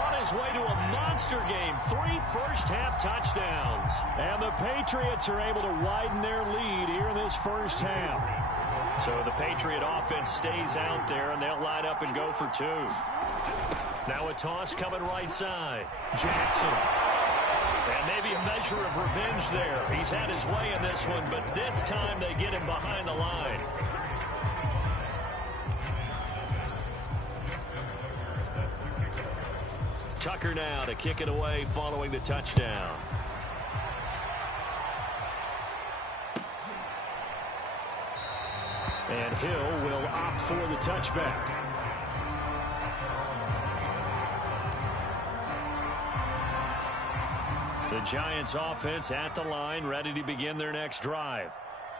On his way to a monster game, 3 first-half touchdowns. And the Patriots are able to widen their lead here in this first half. So the Patriot offense stays out there, and they'll line up and go for 2. Now a toss coming right side. Jackson. And maybe a measure of revenge there. He's had his way in this one, but this time they get him behind the line. Tucker now to kick it away following the touchdown. And Hill will opt for the touchback. The Giants offense at the line, ready to begin their next drive.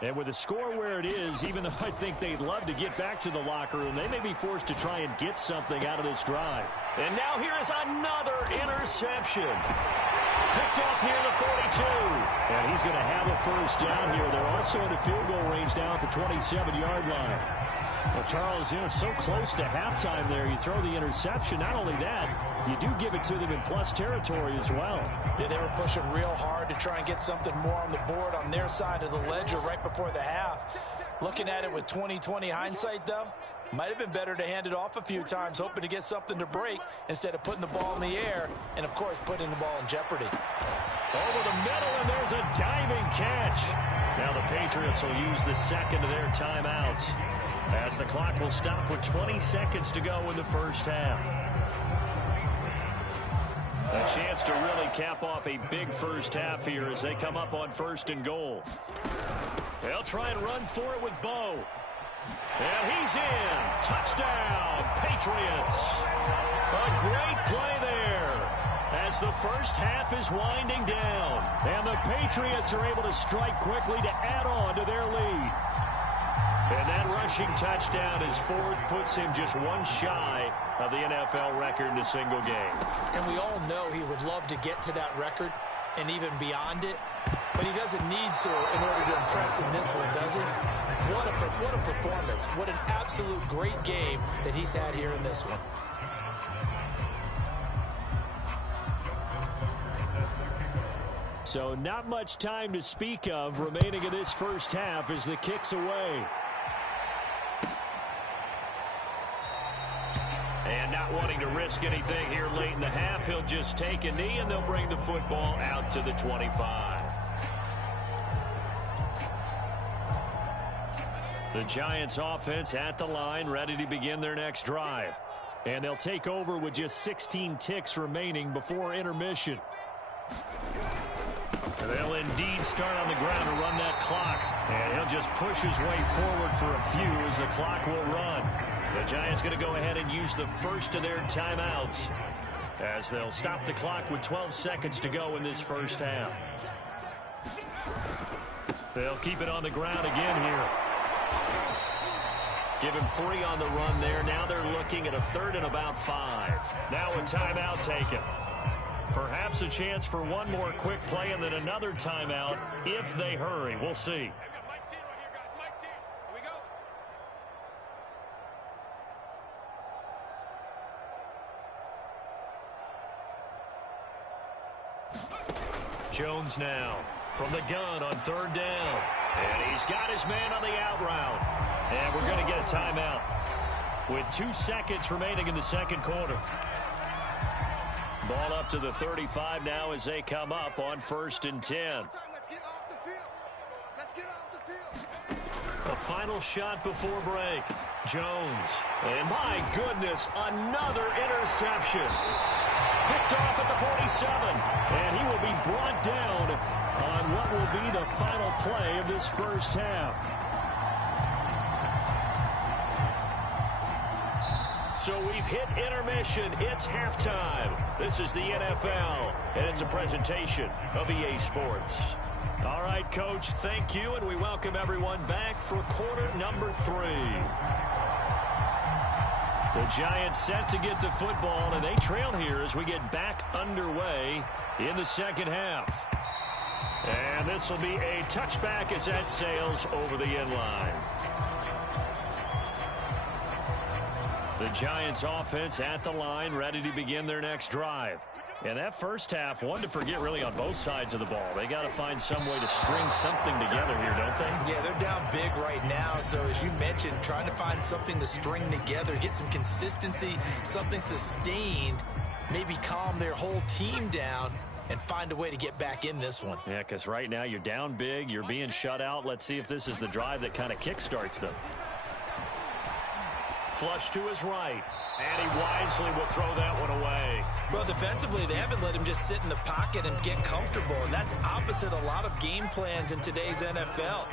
And with the score where it is, even though I think they'd love to get back to the locker room, they may be forced to try and get something out of this drive. And now here is another interception. Picked off near the 42. And he's going to have a first down here. They're also in the field goal range now at the 27-yard line. Well, Charles, you know, so close to halftime there. You throw the interception. Not only that, you do give it to them in plus territory as well. Yeah, they were pushing real hard to try and get something more on the board on their side of the ledger right before the half. Looking at it with 20/20 hindsight, though, might have been better to hand it off a few times, hoping to get something to break instead of putting the ball in the air and, of course, putting the ball in jeopardy. Over the middle, and there's a diving catch. Now the Patriots will use the second of their timeouts as the clock will stop with 20 seconds to go in the first half. A chance to really cap off a big first half here as they come up on 1st and goal. They'll try and run for it with Bo. And he's in. Touchdown, Patriots. A great play there. as the first half is winding down. And the Patriots are able to strike quickly to add on to their lead. And that rushing touchdown, his fourth, puts him just one shy of the NFL record in a single game. And we all know he would love to get to that record and even beyond it, but he doesn't need to in order to impress in this one, does he? What a performance. What an absolute great game that he's had here in this one. So not much time to speak of remaining in this first half as the kick's away. And not wanting to risk anything here late in the half, he'll just take a knee and they'll bring the football out to the 25. The Giants offense at the line, ready to begin their next drive. And they'll take over with just 16 ticks remaining before intermission. They'll indeed start on the ground to run that clock. And he'll just push his way forward for a few as the clock will run. The Giants going to go ahead and use the first of their timeouts as they'll stop the clock with 12 seconds to go in this first half. They'll keep it on the ground again here. Give him 3 on the run there. Now they're looking at a 3rd and about 5. Now a timeout taken. Perhaps a chance for one more quick play and then another timeout if they hurry. We'll see. Jones now from the gun on 3rd down. And he's got his man on the out route. And we're going to get a timeout with 2 seconds remaining in the second quarter. Ball up to the 35 now as they come up on 1st and 10. A final shot before break. Jones. And my goodness, another interception. Picked off at the 47. And he will be brought down on what will be the final play of this first half. So we've hit intermission. It's halftime. This is the NFL, and it's a presentation of EA Sports. All right, Coach, thank you, and we welcome everyone back for quarter number 3. The Giants set to get the football, and they trail here as we get back underway in the second half. And this will be a touchback as that sails over the end line. The Giants offense at the line, ready to begin their next drive. And that first half, one to forget really on both sides of the ball. They got to find some way to string something together here, don't they? Yeah, they're down big right now. So as you mentioned, trying to find something to string together, get some consistency, something sustained, maybe calm their whole team down and find a way to get back in this one. Yeah, because right now you're down big, you're being shut out. Let's see if this is the drive that kind of kickstarts them. Flush to his right, and he wisely will throw that one away. Well, defensively, they haven't let him just sit in the pocket and get comfortable, and that's opposite a lot of game plans in today's NFL.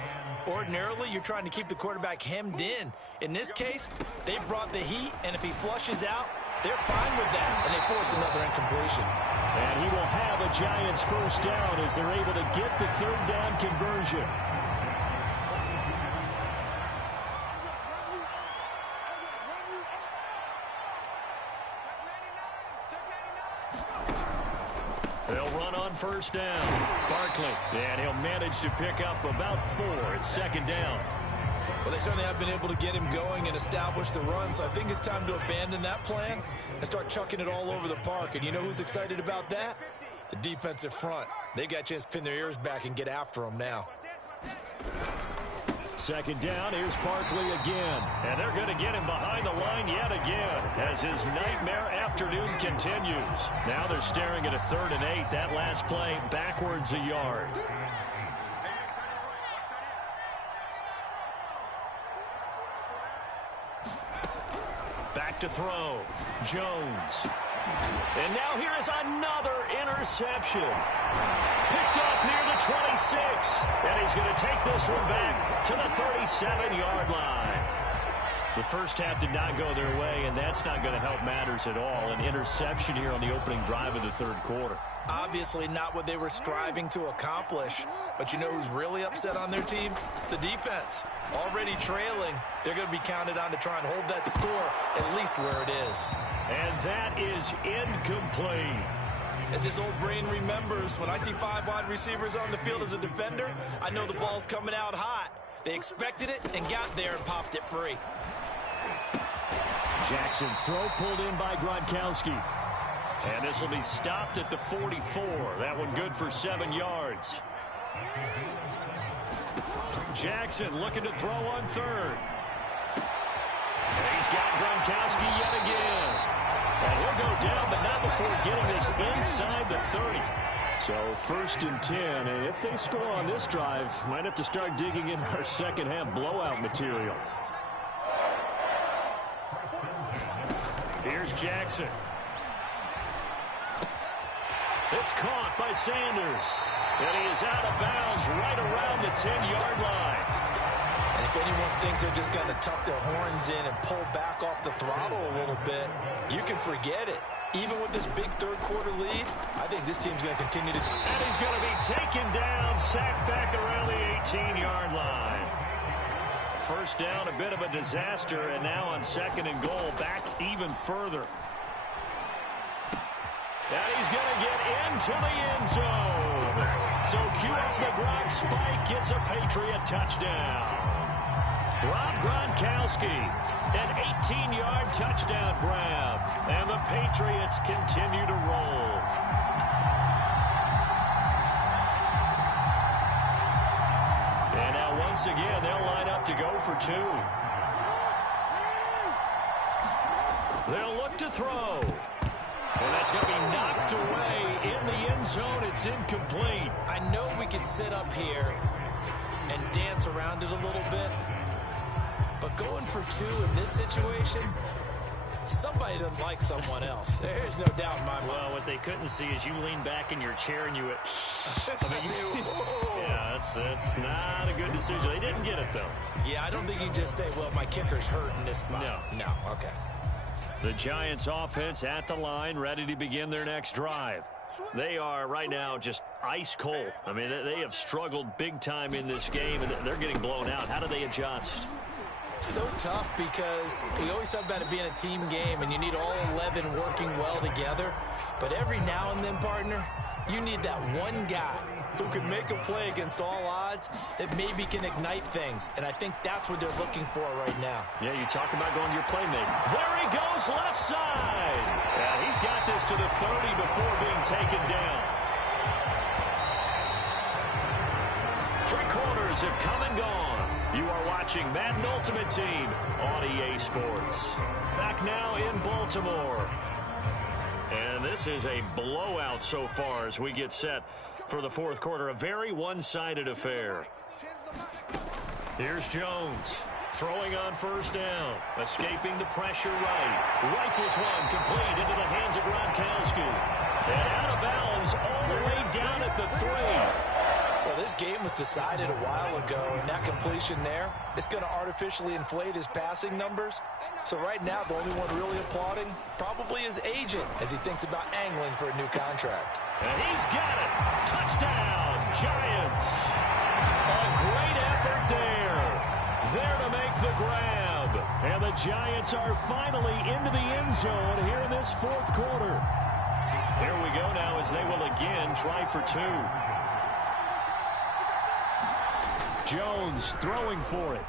Ordinarily, you're trying to keep the quarterback hemmed in. In this case, they brought the heat, and if he flushes out, they're fine with that, and they force another incompletion. And he will have a Giants first down as they're able to get the 3rd down conversion. They'll run on 1st down. Barkley, and he'll manage to pick up about 4 at 2nd down. Well, they certainly have been able to get him going and establish the run, so I think it's time to abandon that plan and start chucking it all over the park. And you know who's excited about that? The defensive front. They got a chance to pin their ears back and get after him now. 2nd down, here's Barkley again. And they're going to get him behind the line yet again as his nightmare afternoon continues. Now they're staring at a 3rd and 8. That last play backwards a yard. Back to throw. Jones. And now here is another interception. Picked off near the 26. And he's going to take this one back to the 37-yard line. The first half did not go their way, and that's not going to help matters at all. An interception here on the opening drive of the third quarter. Obviously not what they were striving to accomplish. But you know who's really upset on their team? The defense. Already trailing, they're going to be counted on to try and hold that score at least where it is. And that is incomplete. As his old brain remembers, when I see 5 wide receivers on the field as a defender, I know the ball's coming out hot. They expected it and got there and popped it free. Jackson's throw pulled in by Gronkowski. And this will be stopped at the 44. That one good for 7 yards. Jackson looking to throw on third. And he's got Gronkowski yet again. And he'll go down, but not before getting this inside the 30. So 1st and 10, and if they score on this drive, might have to start digging in our second half blowout material. Here's Jackson. It's caught by Sanders. And he is out of bounds right around the 10-yard line. And if anyone thinks they're just going to tuck their horns in and pull back off the throttle a little bit, you can forget it. Even with this big third-quarter lead, I think this team's going to continue to... And he's going to be taken down, sacked back around the 18-yard line. First down, a bit of a disaster, and now on 2nd and goal, back even further. And he's going to get into the end zone. So cue up the Gronk spike, gets a Patriot touchdown. Rob Gronkowski, an 18-yard touchdown grab. And the Patriots continue to roll. And now once again, they'll line up to go for 2. They'll look to throw. And that's going to be knocked away in the end zone. It's incomplete. I know we could sit up here and dance around it a little bit, but going for 2 in this situation, somebody doesn't like someone else. There's no doubt in my mind. Well, what they couldn't see is you lean back in your chair and you went, yeah, it's not a good decision. They didn't get it, though. Yeah, I don't think you can just say, well, my kicker's hurt in this spot. No, okay. The Giants offense at the line, ready to begin their next drive. They are right now just ice cold. I mean, they have struggled big time in this game, and they're getting blown out. How do they adjust? So tough because we always talk about it being a team game, and you need all 11 working well together. But every now and then, partner, you need that one guy who can make a play against all odds that maybe can ignite things. And I think that's what they're looking for right now. Yeah, you talk about going to your playmaker. There he goes, left side. And he's got this to the 30 before being taken down. 3 quarters have come and gone. You are watching Madden Ultimate Team on EA Sports. Back now in Baltimore. And this is a blowout so far as we get set for the 4th quarter. A very one-sided affair. Here's Jones. Throwing on 1st down. Escaping the pressure right. Rifles one complete into the hands of Gronkowski. And out of bounds all the way down at the 3. Well, this game was decided a while ago, and that completion there, it's going to artificially inflate his passing numbers. So right now, the only one really applauding probably his agent as he thinks about angling for a new contract. And he's got it. Touchdown, Giants. A great effort there. There to make the grab. And the Giants are finally into the end zone here in this 4th quarter. Here we go now as they will again try for 2. Jones throwing for it.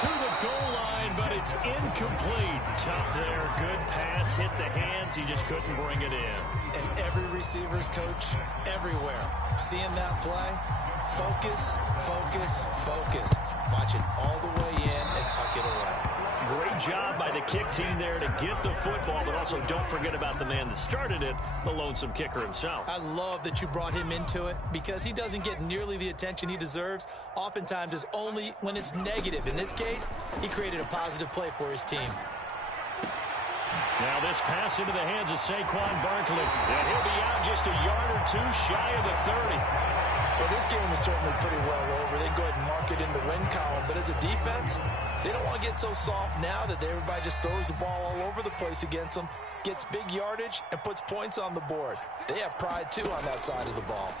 To the goal line, but it's incomplete. Tough there. Good pass. Hit the hands. He just couldn't bring it in. And every receiver's coach everywhere. Seeing that play, focus, focus, focus. Watch it all the way in and tuck it away. Great job by the kick team there to get the football, but also don't forget about the man that started it, the lonesome kicker himself. I love that you brought him into it because he doesn't get nearly the attention he deserves. Oftentimes it's only when it's negative. In this case, he created a positive play for his team. Now this pass into the hands of Saquon Barkley. And he'll be out just a yard or two shy of the 30. Well, this game is certainly pretty well over. They go ahead and mark it in the win column. But as a defense, they don't want to get so soft now that everybody just throws the ball all over the place against them, gets big yardage, and puts points on the board. They have pride, too, on that side of the ball.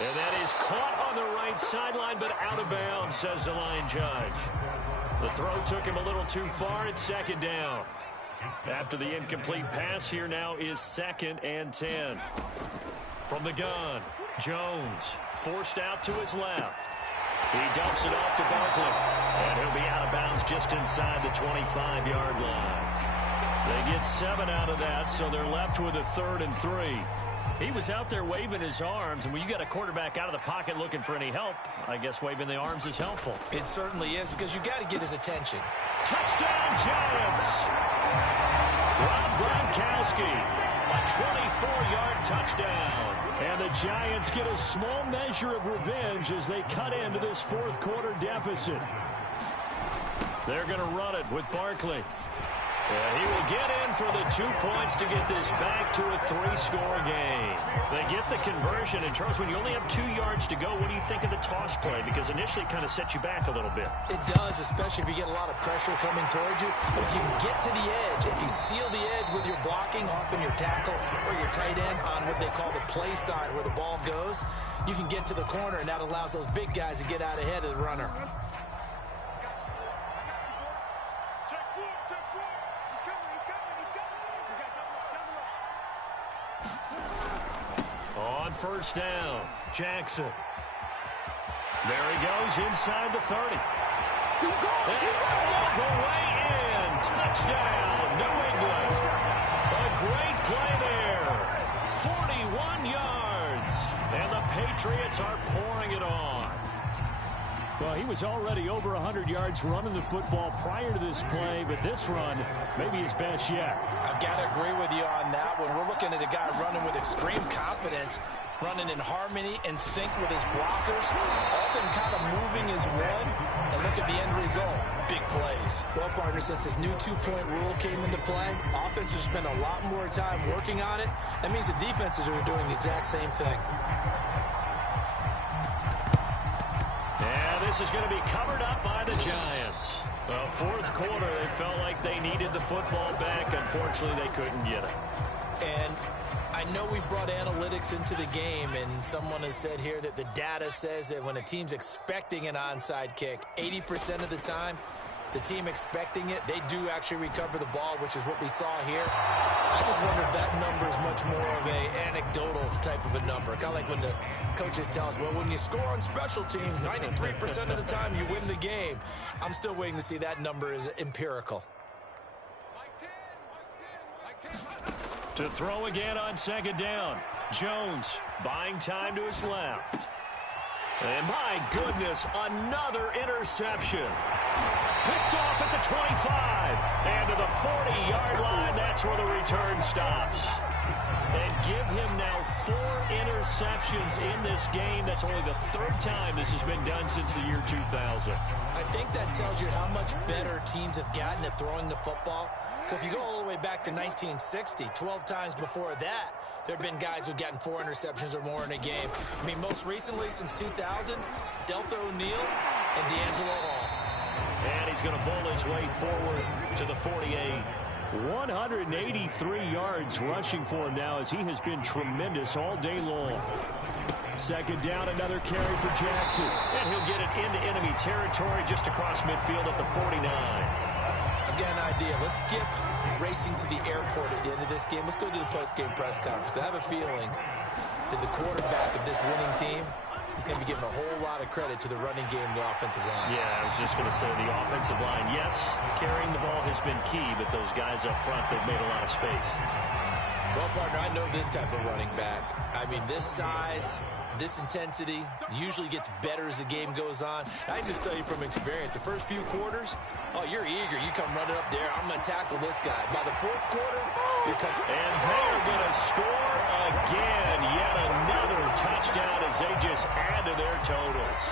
And that is caught on the right sideline, but out of bounds, says the line judge. The throw took him a little too far. It's second down. After the incomplete pass, here now is 2nd and 10. From the gun, Jones forced out to his left. He dumps it off to Barkley. And he'll be out of bounds just inside the 25-yard line. They get 7 out of that, so they're left with a 3rd and 3. He was out there waving his arms, and when you got a quarterback out of the pocket looking for any help, I guess waving the arms is helpful. It certainly is, because you got to get his attention. Touchdown, Giants! Rob Gronkowski, a 24-yard touchdown. And the Giants get a small measure of revenge as they cut into this 4th quarter deficit. They're going to run it with Barkley. And he will get in for the 2 points to get this back to a 3-score game. They get the conversion. And, Charles, when you only have 2 yards to go, what do you think of the toss play? Because initially it kind of sets you back a little bit. It does, especially if you get a lot of pressure coming towards you. But if you can get to the edge, if you seal the edge with your blocking, often your tackle or your tight end on what they call the play side where the ball goes, you can get to the corner, and that allows those big guys to get out ahead of the runner. On first down, Jackson. There he goes inside the 30. All the way in. Touchdown, New England. A great play there. 41 yards. And the Patriots are pouring it on. Well, he was already over 100 yards running the football prior to this play, but this run may be his best yet. I've got to agree with you on that one. We're looking at a guy running with extreme confidence, running in harmony and sync with his blockers, all been kind of moving his run, and look at the end result. Big plays. Well, partner, since this new 2-point rule came into play, offenses spend a lot more time working on it. That means the defenses are doing the exact same thing. This is going to be covered up by the Giants. The 4th quarter, they felt like they needed the football back. Unfortunately, they couldn't get it. And I know we brought analytics into the game, and someone has said here that the data says that when a team's expecting an onside kick, 80% of the time, the team expecting it, they do actually recover the ball, which is what we saw here. I just wonder if that number is much more of an anecdotal type of a number. Kind of like when the coaches tell us, well, when you score on special teams, 93% of the time you win the game. I'm still waiting to see that number is empirical. To throw again on 2nd down. Jones buying time to his left. And my goodness, another interception. Picked off at the 25. And to the 40-yard line, that's where the return stops. And give him now 4 interceptions in this game. That's only the 3rd time this has been done since the year 2000. I think that tells you how much better teams have gotten at throwing the football. Because if you go all the way back to 1960, 12 times before that, there have been guys who've gotten 4 interceptions or more in a game. I mean, most recently, since 2000, Delta O'Neal and D'Angelo Hall. And he's going to bowl his way forward to the 48. 183 yards rushing for him now as he has been tremendous all day long. 2nd down, another carry for Jackson. And he'll get it into enemy territory just across midfield at the 49. Again, idea. Let's skip racing to the airport at the end of this game. Let's go to the post-game press conference. I have a feeling that the quarterback of this winning team is going to be given a whole lot of credit to the running game and the offensive line. Yeah, I was just going to say the offensive line, yes, carrying the ball has been key, but those guys up front, they've made a lot of space. Well, partner, I know this type of running back. I mean, this size, this intensity usually gets better as the game goes on. I can just tell you from experience, the first few quarters, oh, you're eager. You come running up there. I'm going to tackle this guy. By the 4th quarter, you're coming. And they're going to score again. Yet another touchdown as they just add to their totals.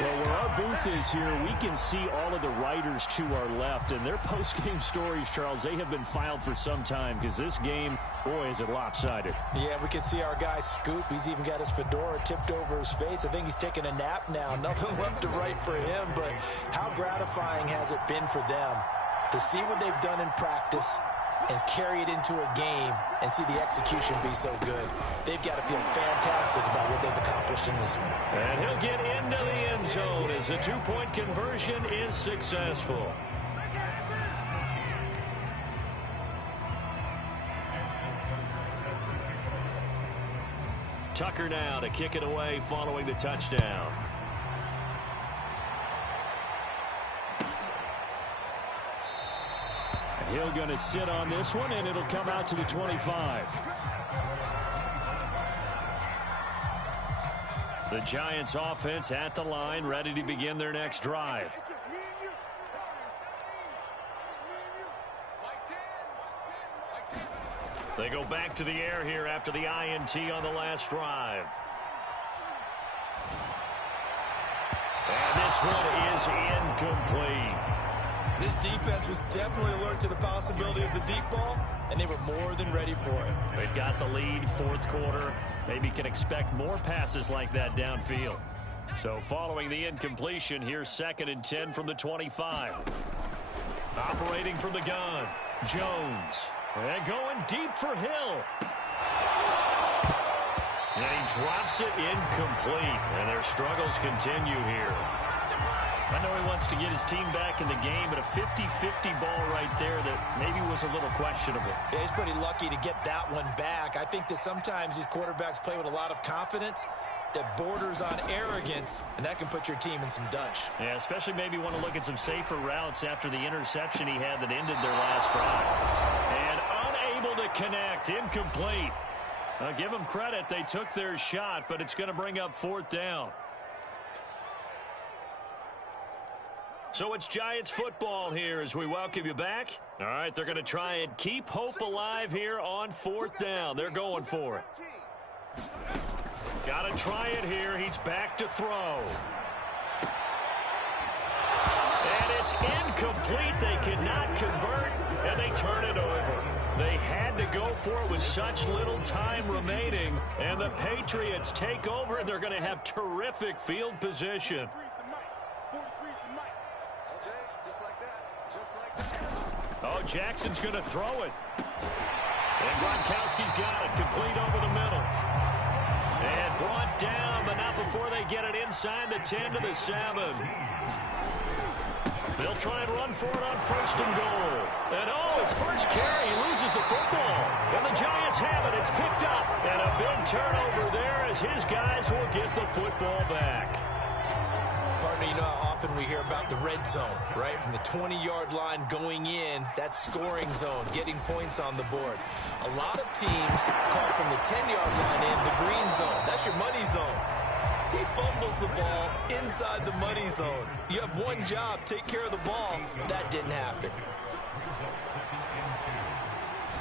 Well, where our booth is here, we can see all of the writers to our left, and their post-game stories, Charles, they have been filed for some time because this game, boy, is it lopsided. Yeah, we can see our guy Scoop. He's even got his fedora tipped over his face. I think he's taking a nap now. Nothing left to write for him, but how gratifying has it been for them to see what they've done in practice and carry it into a game and see the execution be so good. They've got to feel fantastic about what they've accomplished in this one. And he'll get into the end zone as the two-point conversion is successful. Tucker now to kick it away following the touchdown. He'll going to sit on this one, and it'll come out to the 25. The Giants offense at the line, ready to begin their next drive. They go back to the air here after the INT on the last drive. And this one is incomplete. This defense was definitely alert to the possibility of the deep ball, and they were more than ready for it. They've got the lead, fourth quarter. Maybe can expect more passes like that downfield. So following the incompletion, here's 2nd and 10 from the 25. Operating from the gun, Jones. And going deep for Hill. And he drops it incomplete. And their struggles continue here. I know he wants to get his team back in the game, but a 50-50 ball right there that maybe was a little questionable. Yeah, he's pretty lucky to get that one back. I think that sometimes these quarterbacks play with a lot of confidence that borders on arrogance, and that can put your team in some Dutch. Yeah, especially maybe want to look at some safer routes after the interception he had that ended their last drive. And unable to connect, incomplete. Give them credit, they took their shot, but it's going to bring up 4th down. So it's Giants football here as we welcome you back. All right, they're going to try and keep hope alive here on 4th down. They're going for it. Got to try it here. He's back to throw. And it's incomplete. They cannot convert, and they turn it over. They had to go for it with such little time remaining, and the Patriots take over, and they're going to have terrific field position. Oh, Jackson's going to throw it. And Gronkowski's got it. Complete over the middle. And brought down, but not before they get it inside the 10 to the 7. They'll try and run for it on 1st and goal. And, oh, his first carry, he loses the football. And the Giants have it. It's picked up. And a big turnover there as his guys will get the football back. Partner, you know how often we hear about the red zone, right? From the 20-yard line going in, that scoring zone, getting points on the board. A lot of teams call from the 10-yard line in the green zone. That's your money zone. He fumbles the ball inside the money zone. You have one job, take care of the ball. That didn't happen.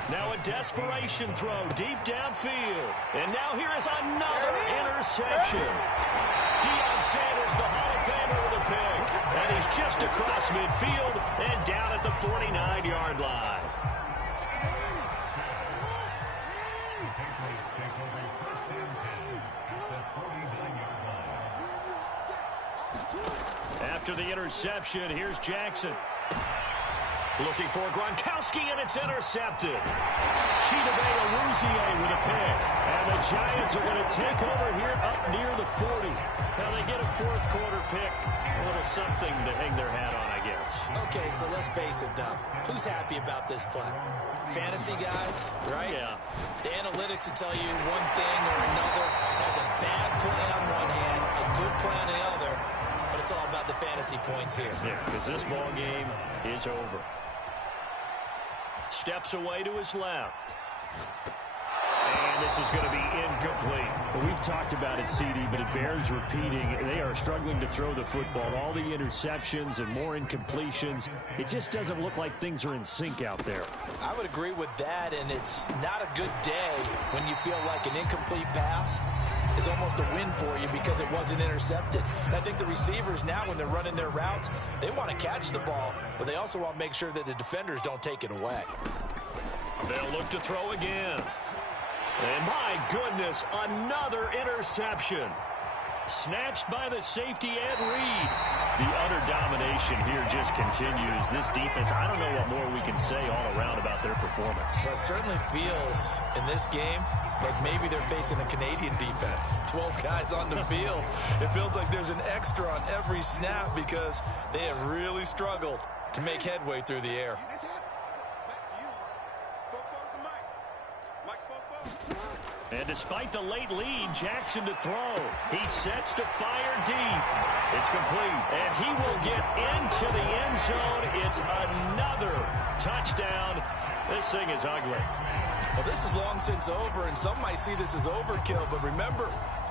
Now a desperation throw deep downfield. And now here is another interception. Deion Sanders, the Hall of Famer, with a pick. And he's just across midfield and down at the 49-yard line. After the interception, here's Jackson. Looking for Gronkowski, and it's intercepted. Chidobe Awuzie with a pick. And the Giants are going to take over here up near the 40. Now they get a fourth quarter pick. A little something to hang their hat on, I guess. Okay, so let's face it, though. Who's happy about this play? Fantasy guys, right? Yeah. The analytics will tell you one thing or another. There's a bad play on one hand, a good play on the other. But it's all about the fantasy points here. Yeah, because this ball game is over. Steps away to his left. And this is going to be incomplete. Well, we've talked about it, CD, but it bears repeating. They are struggling to throw the football. All the interceptions and more incompletions. It just doesn't look like things are in sync out there. I would agree with that, and it's not a good day when you feel like an incomplete pass is almost a win for you because it wasn't intercepted. And I think the receivers now, when they're running their routes, they want to catch the ball, but they also want to make sure that the defenders don't take it away. They'll look to throw again. And my goodness, another interception. Snatched by the safety, Ed Reed. The utter domination here just continues. This defense, I don't know what more we can say all around about their performance. Well, it certainly feels in this game like maybe they're facing a Canadian defense. 12 guys on the field. It feels like there's an extra on every snap because they have really struggled to make headway through the air. And despite the late lead, Jackson to throw. He sets to fire deep. It's complete. And he will get into the end zone. It's another touchdown. This thing is ugly. Well, this is long since over, and some might see this as overkill. But remember,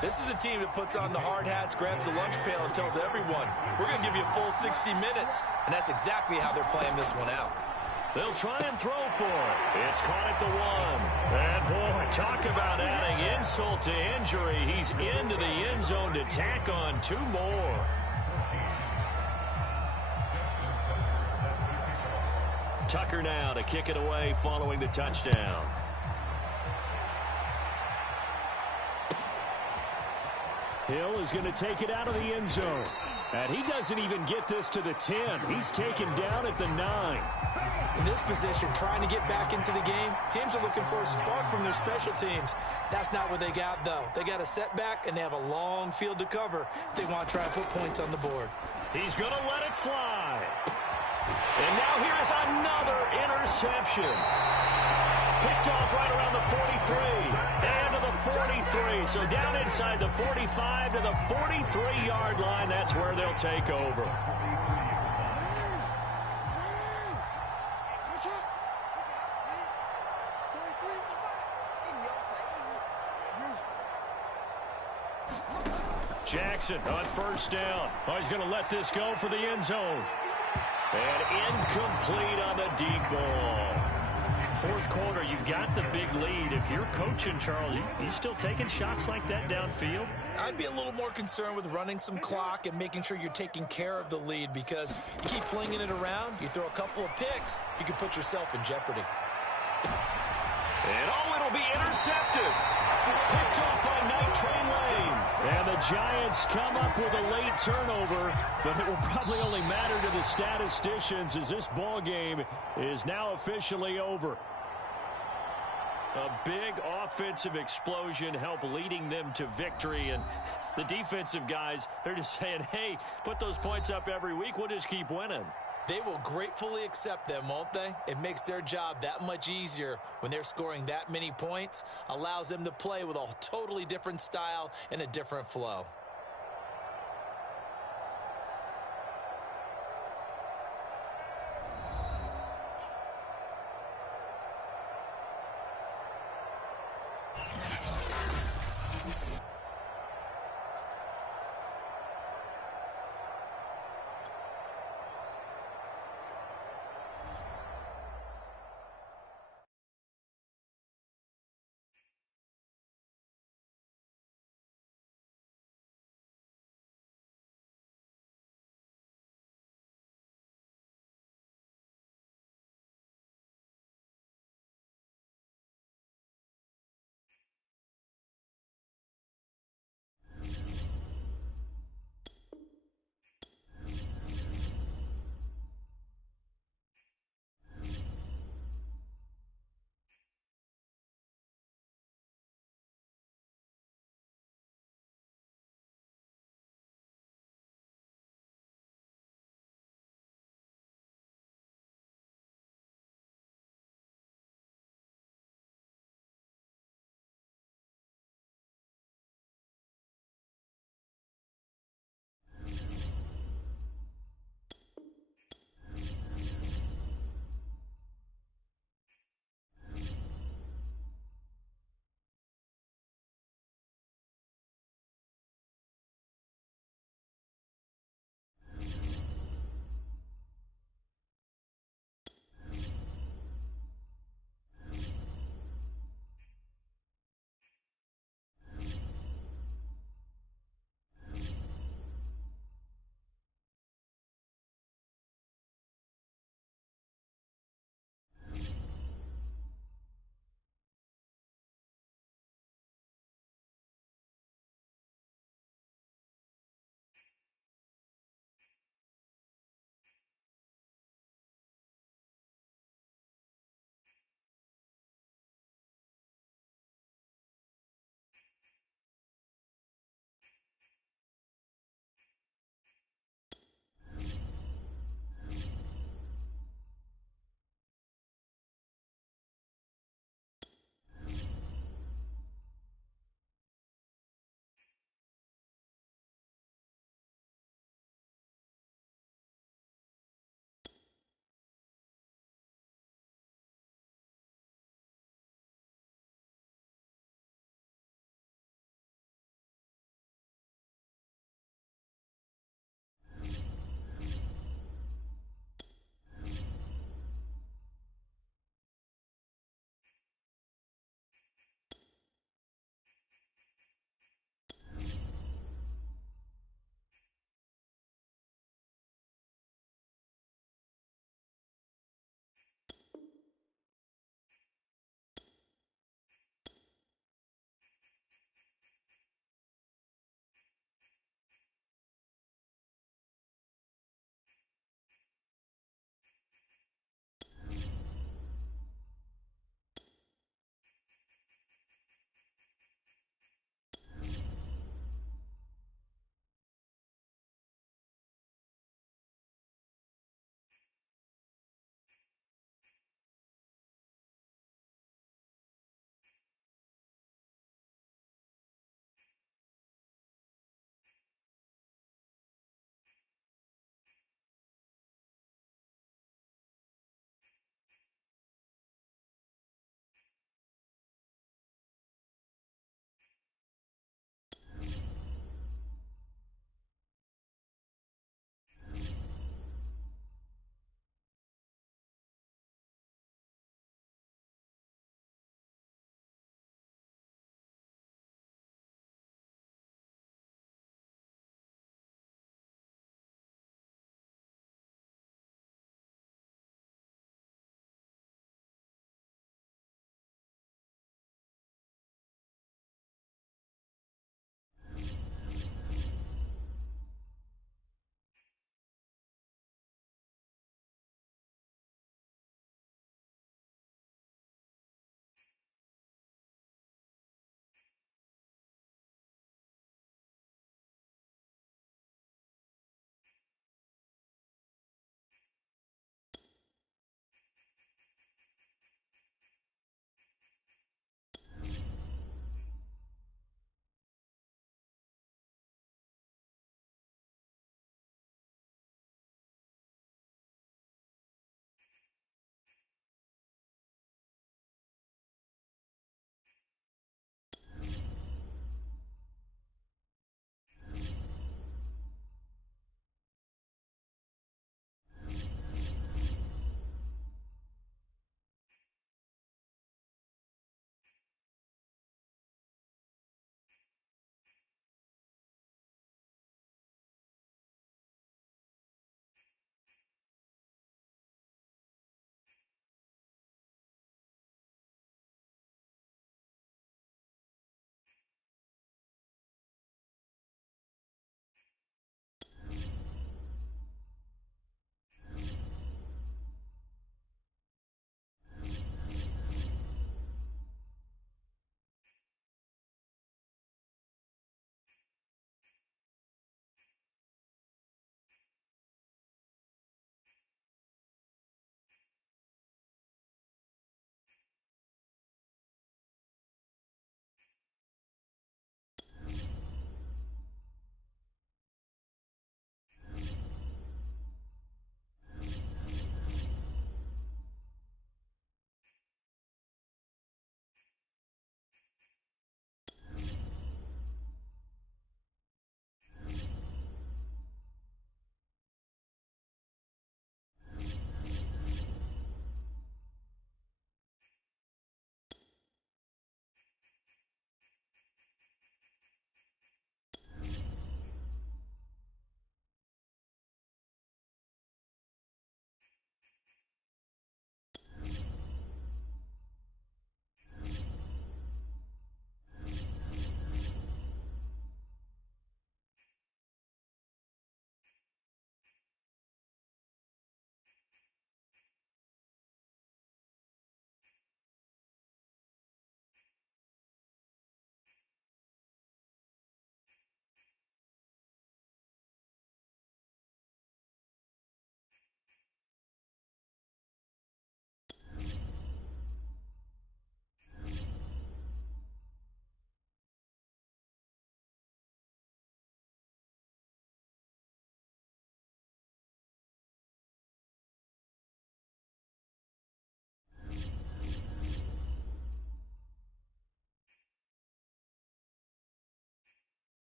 this is a team that puts on the hard hats, grabs the lunch pail, and tells everyone, we're going to give you a full 60 minutes. And that's exactly how they're playing this one out. They'll try and throw for it. It's caught at the 1. And, boy, talk about adding insult to injury. He's into the end zone to tack on 2 more. Tucker now to kick it away following the touchdown. Hill is going to take it out of the end zone. And he doesn't even get this to the 10. He's taken down at the 9. In this position, trying to get back into the game, teams are looking for a spark from their special teams. That's not what they got, though. They got a setback, and they have a long field to cover if they want to try and put points on the board. He's going to let it fly. And now here's another interception. Picked off right around the 43 and to the 43. So down inside the 45 to the 43-yard line. That's where they'll take over. Jackson on first down. Oh, he's going to let this go for the end zone. And incomplete on the deep ball. Fourth quarter, you've got the big lead. If you're coaching, Charles, you still taking shots like that downfield? I'd be a little more concerned with running some clock and making sure you're taking care of the lead, because you keep flinging it around, you throw a couple of picks, you can put yourself in jeopardy. And oh, it'll be intercepted. Picked off by Night Train Lane. And the Giants come up with a late turnover, but it will probably only matter to the statisticians as this ball game is now officially over. A big offensive explosion helped leading them to victory. And the defensive guys, they're just saying, hey, put those points up every week. We'll just keep winning. They will gratefully accept them, won't they? It makes their job that much easier when they're scoring that many points. Allows them to play with a totally different style and a different flow.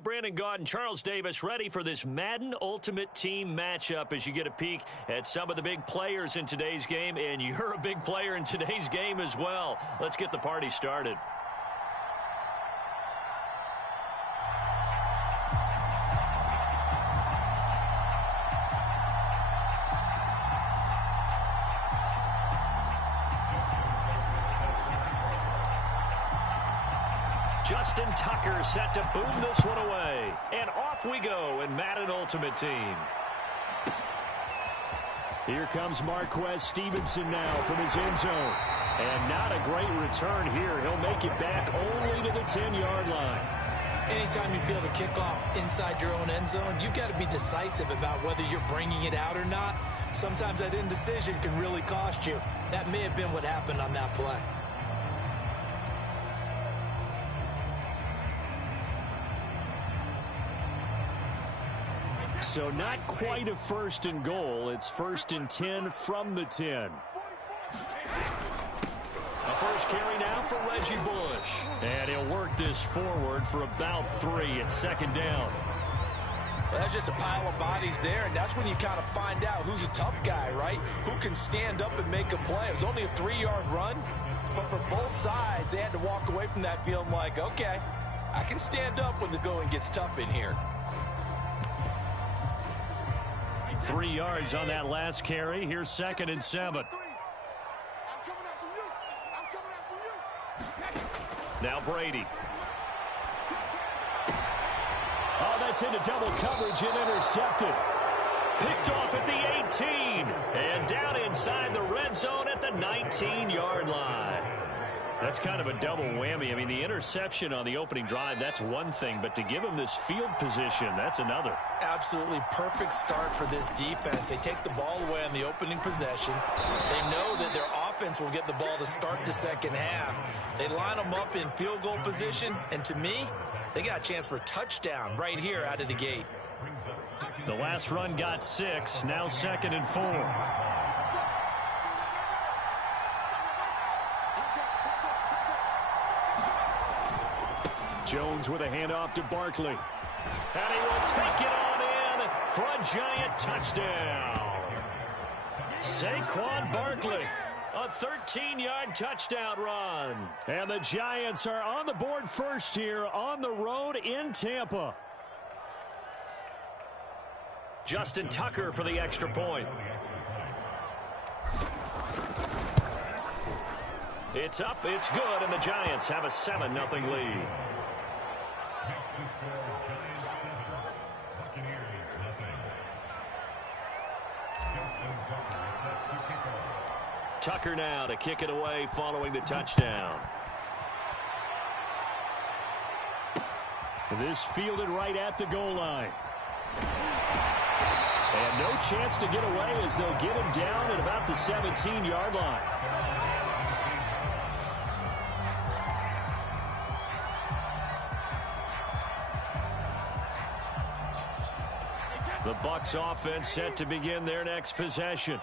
Brandon Gaudin, Charles Davis ready for this Madden Ultimate Team matchup as you get a peek at some of the big players in today's game, and you're a big player in today's game as well. Let's get the party started. Justin Tucker set to boom this one away. And off we go in Madden Ultimate Team. Here comes Marquez Stevenson now from his end zone. And not a great return here. He'll make it back only to the 10-yard line. Anytime you feel the kickoff inside your own end zone, you've got to be decisive about whether you're bringing it out or not. Sometimes that indecision can really cost you. That may have been what happened on that play. So not quite a 1st and goal. It's 1st and 10 from the 10. A first carry now for Reggie Bush. And he'll work this forward for about 3 at 2nd down. Well, that's just a pile of bodies there, and that's when you kind of find out who's a tough guy, right? Who can stand up and make a play. It was only a 3-yard run, but for both sides, they had to walk away from that feeling like, okay, I can stand up when the going gets tough in here. 3 yards on that last carry. Here's 2nd and 7. Now Brady. Oh, that's into double coverage and intercepted. Picked off at the 18. And down inside the red zone at the 19-yard line. That's kind of a double whammy. I mean, the interception on the opening drive, that's one thing. But to give him this field position, that's another. Absolutely perfect start for this defense. They take the ball away on the opening possession. They know that their offense will get the ball to start the second half. They line them up in field goal position. And to me, they got a chance for a touchdown right here out of the gate. The last run got 6. Now 2nd and 4. Jones with a handoff to Barkley. And he will take it on in for a giant touchdown. Saquon Barkley, a 13-yard touchdown run. And the Giants are on the board first here on the road in Tampa. Justin Tucker for the extra point. It's up, it's good, and the Giants have a 7-0 lead. Tucker now to kick it away following the touchdown. This fielded right at the goal line. And no chance to get away as they'll get him down at about the 17-yard line. The Bucs offense set to begin their next possession.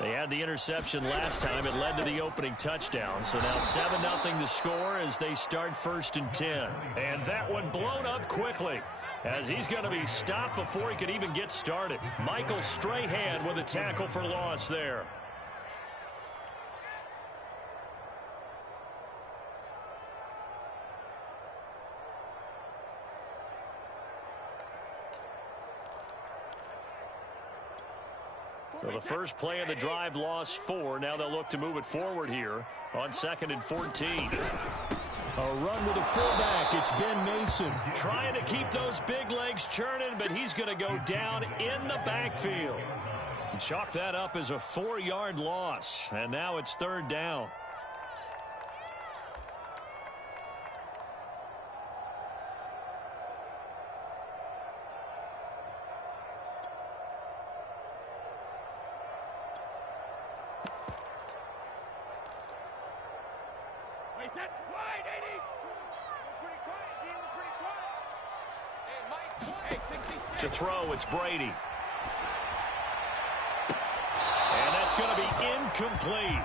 They had the interception last time. It led to the opening touchdown. So now 7-0 to score as they start 1st and 10. And that one blown up quickly as he's going to be stopped before he could even get started. Michael Strahan with a tackle for loss there. So the first play of the drive lost 4. Now they'll look to move it forward here on 2nd and 14. A run with a fullback. It's Ben Mason. Trying to keep those big legs churning, but he's going to go down in the backfield. Chalk that up as a 4-yard loss. And now it's 3rd down. To throw, it's Brady. And that's going to be incomplete.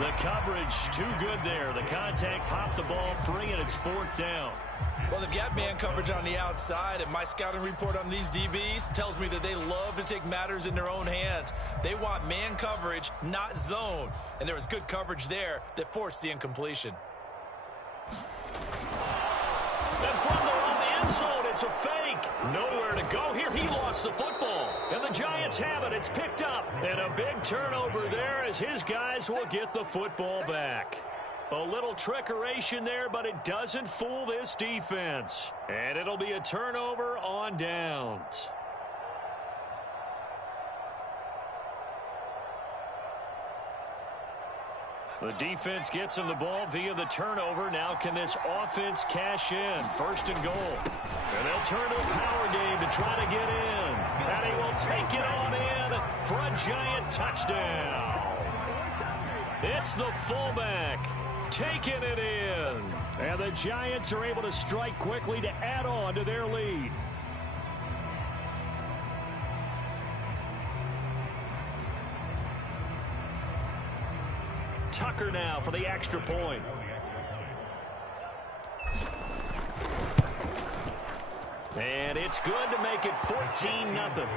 The coverage too good there. The contact popped the ball free, and it's 4th down. Well, they've got man coverage on the outside, and my scouting report on these DBs tells me that they love to take matters in their own hands. They want man coverage, not zone. And there was good coverage there that forced the incompletion. And from their own end zone, it's a fake. Nowhere to go here. He lost the football. And the Giants have it. It's picked up. And a big turnover there as his guys will get the football back. A little trickeration there, but it doesn't fool this defense. And it'll be a turnover on downs. The defense gets him the ball via the turnover. Now can this offense cash in? First and goal. And they'll turn to the power game to try to get in. And he will take it on in for a Giant touchdown. It's the fullback taking it in. And the Giants are able to strike quickly to add on to their lead. Tucker now for the extra point. And it's good to make it 14-0.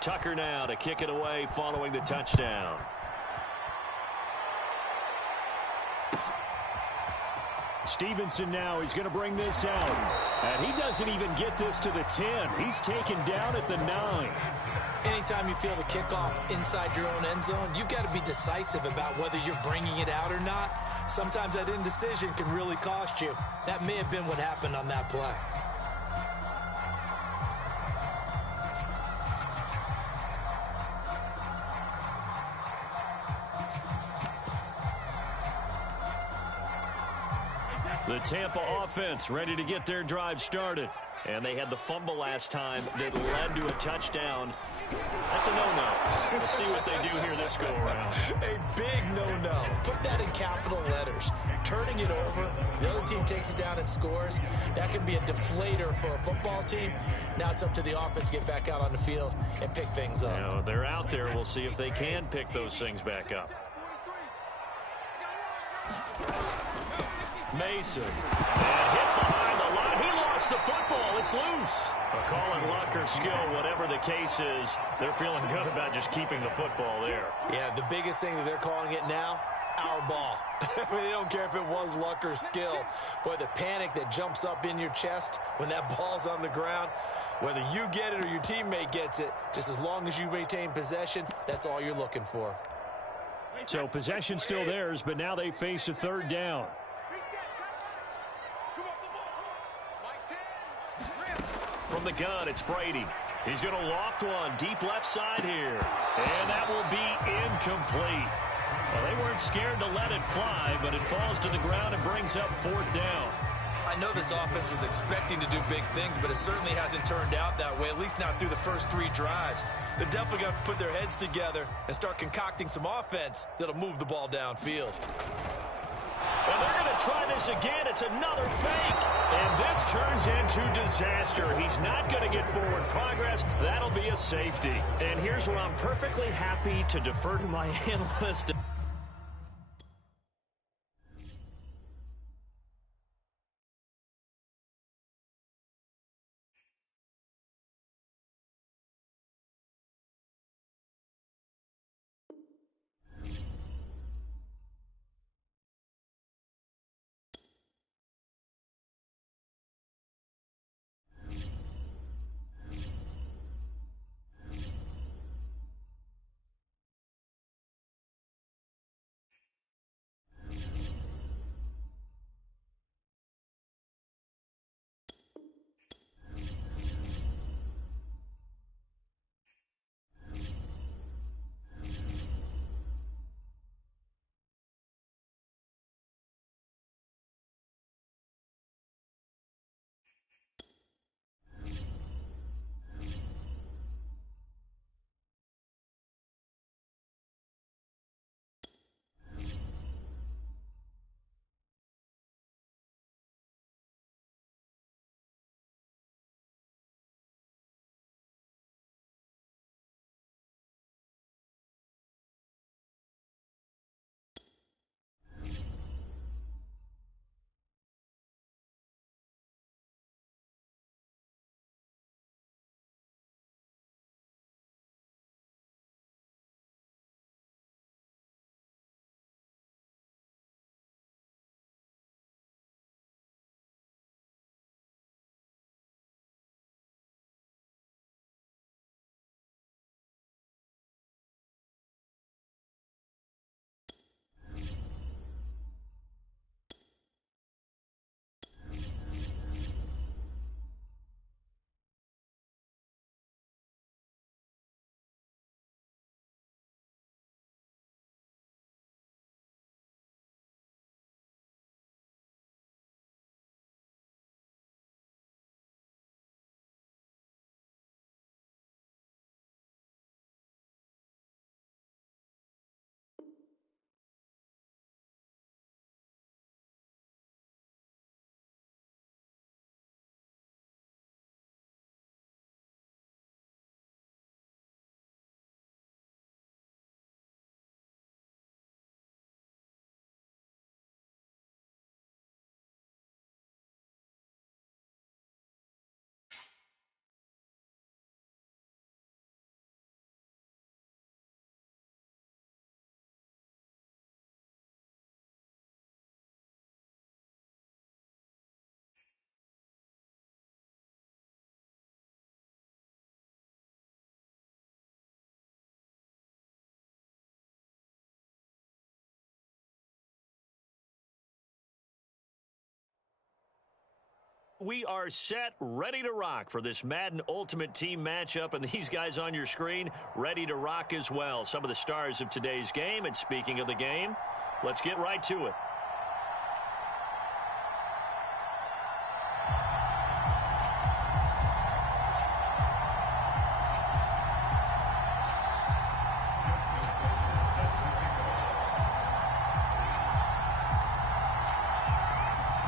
Tucker now to kick it away following the touchdown. Stevenson now, he's going to bring this out. And he doesn't even get this to the 10. He's taken down at the 9. Anytime you feel the kickoff inside your own end zone, you've got to be decisive about whether you're bringing it out or not. Sometimes that indecision can really cost you. That may have been what happened on that play. The Tampa offense ready to get their drive started. And they had the fumble last time that led to a touchdown. That's a no-no. We'll see what they do here this go-around. A big no-no. Put that in capital letters. Turning it over, the other team takes it down and scores. That can be a deflator for a football team. Now it's up to the offense to get back out on the field and pick things up. Now, they're out there. We'll see if they can pick those things back up. Mason. And hit behind the line. He lost the football. It's loose. A call it luck or skill, whatever the case is, they're feeling good about just keeping the football there. Yeah, the biggest thing that they're calling it now, our ball. I mean, they don't care if it was luck or skill. Boy, the panic that jumps up in your chest when that ball's on the ground, whether you get it or your teammate gets it, just as long as you maintain possession, that's all you're looking for. So possession still theirs, but now they face a third down. From the gun, it's Brady. He's going to loft one deep left side here. And that will be incomplete. Well, they weren't scared to let it fly, but it falls to the ground and brings up fourth down. I know this offense was expecting to do big things, but it certainly hasn't turned out that way, at least not through the first 3 drives. They're definitely going to have to put their heads together and start concocting some offense that'll move the ball downfield. And they're going to try this again. It's another fake. And this turns into disaster. He's not going to get forward progress. That'll be a safety. And here's where I'm perfectly happy to defer to my analyst. we are set, ready to rock for this Madden Ultimate Team matchup, and these guys on your screen ready to rock as well. Some of the stars of today's game, and speaking of the game, let's get right to it.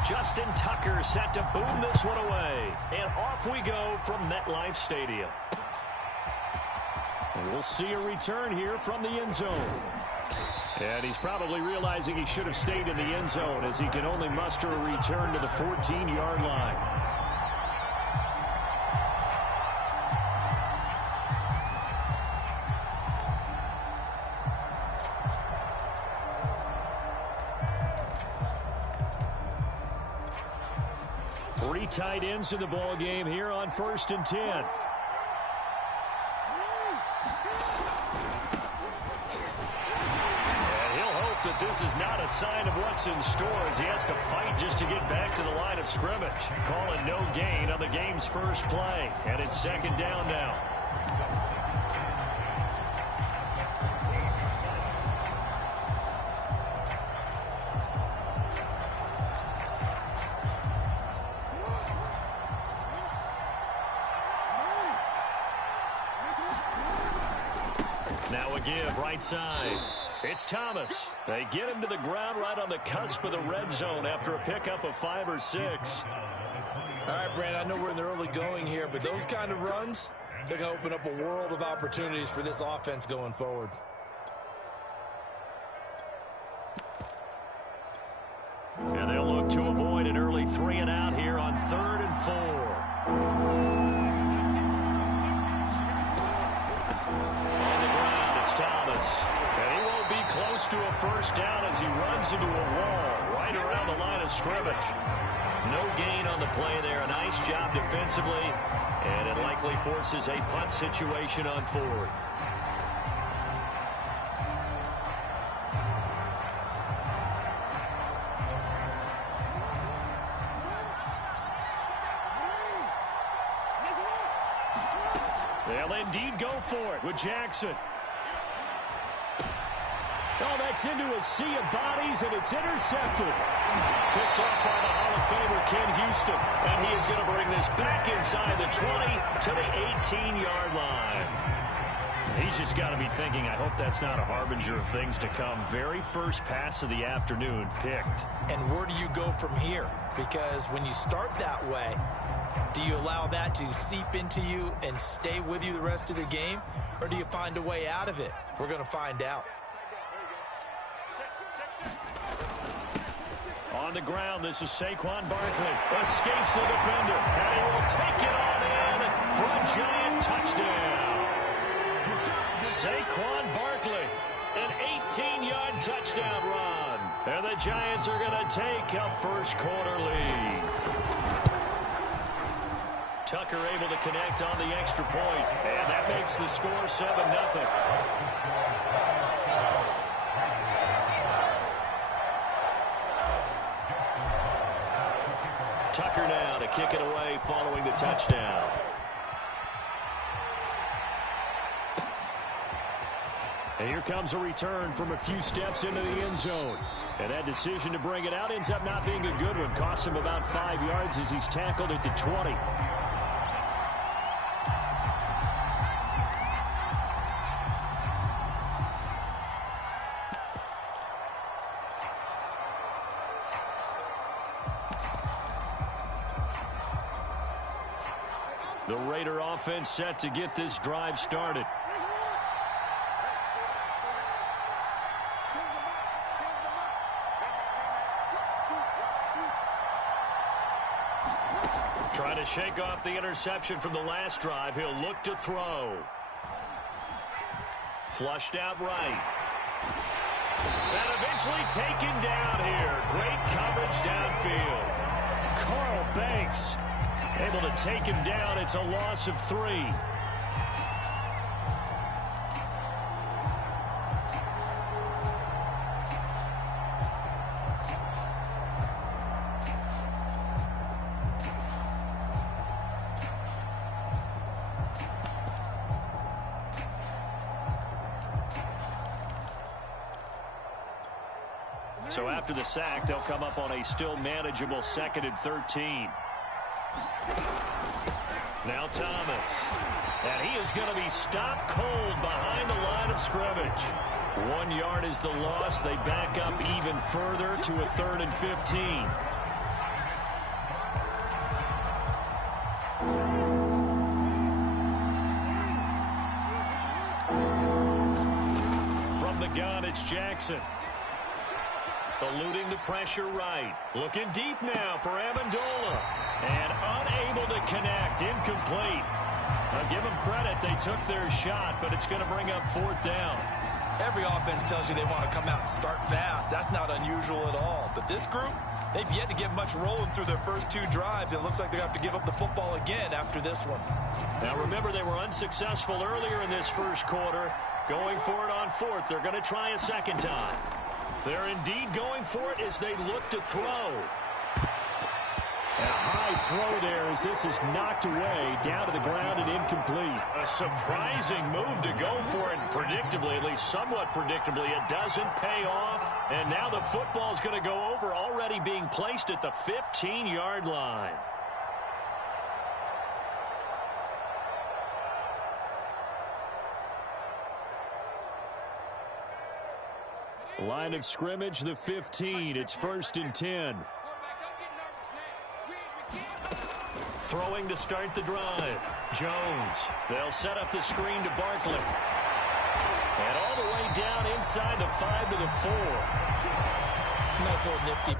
Justin Tucker set to boom this one away. And off we go from MetLife Stadium. And we'll see a return here from the end zone. And he's probably realizing he should have stayed in the end zone as he can only muster a return to the 14-yard line. Three tight ends in the ball game here on 1st and 10. And he'll hope that this is not a sign of what's in store as he has to fight just to get back to the line of scrimmage. Call it no gain on the game's first play. And it's 2nd down now. Now a give right side. It's Thomas. They get him to the ground right on the cusp of the red zone after a pickup of 5 or 6. All right, Brandon, I know we're in the early going here, but those kind of runs, they're going to open up a world of opportunities for this offense going forward. And they'll look to avoid an early 3 and out here on 3rd and 4. Thomas. And he won't be close to a first down as he runs into a wall right around the line of scrimmage. No gain on the play there. A nice job defensively. And it likely forces a punt situation on 4th. They'll indeed go for it with Jackson. Oh, that's into a sea of bodies, and it's intercepted. Picked off by the Hall of Famer Ken Houston. And he is going to bring this back inside the 20 to the 18-yard line. He's just got to be thinking, I hope that's not a harbinger of things to come. Very first pass of the afternoon picked. And where do you go from here? Because when you start that way, do you allow that to seep into you and stay with you the rest of the game? Or do you find a way out of it? We're going to find out. On the ground, this is Saquon Barkley. Escapes the defender. And he will take it on in for a giant touchdown. Saquon Barkley, an 18-yard touchdown run. And the Giants are going to take a first-quarter lead. Tucker able to connect on the extra point. And that makes the score 7-0. Tucker now to kick it away following the touchdown. And here comes a return from a few steps into the end zone. And that decision to bring it out ends up not being a good one. Costs him about 5 yards as he's tackled at the 20. The Raider offense set to get this drive started. Trying to shake off the interception from the last drive. He'll look to throw. Flushed out right. And eventually taken down here. Great coverage downfield. Carl Banks able to take him down. It's a loss of 3. So after the sack, they'll come up on a still manageable 2nd and 13. Now Thomas. And he is going to be stopped cold behind the line of scrimmage. 1 yard is the loss. They back up even further to a 3rd and 15. From the gun, it's Jackson. Eluding the pressure right. Looking deep now for Amendola. And unable to connect. Incomplete. I'll give them credit. They took their shot, but it's going to bring up 4th down. Every offense tells you they want to come out and start fast. That's not unusual at all. But this group, they've yet to get much rolling through their first 2 drives. It looks like they have to give up the football again after this one. Now remember, they were unsuccessful earlier in this first quarter. Going for it on 4th. They're going to try a 2nd time. They're indeed going for it as they look to throw. And a high throw there as this is knocked away, down to the ground and incomplete. A surprising move to go for it, predictably, at least somewhat predictably. It doesn't pay off, and now the football's going to go over, already being placed at the 15-yard line. Line of scrimmage, the 15. It's 1st and 10. Throwing to start the drive. Jones. They'll set up the screen to Barkley. And all the way down inside the 5 to the 4. Nice little nifty.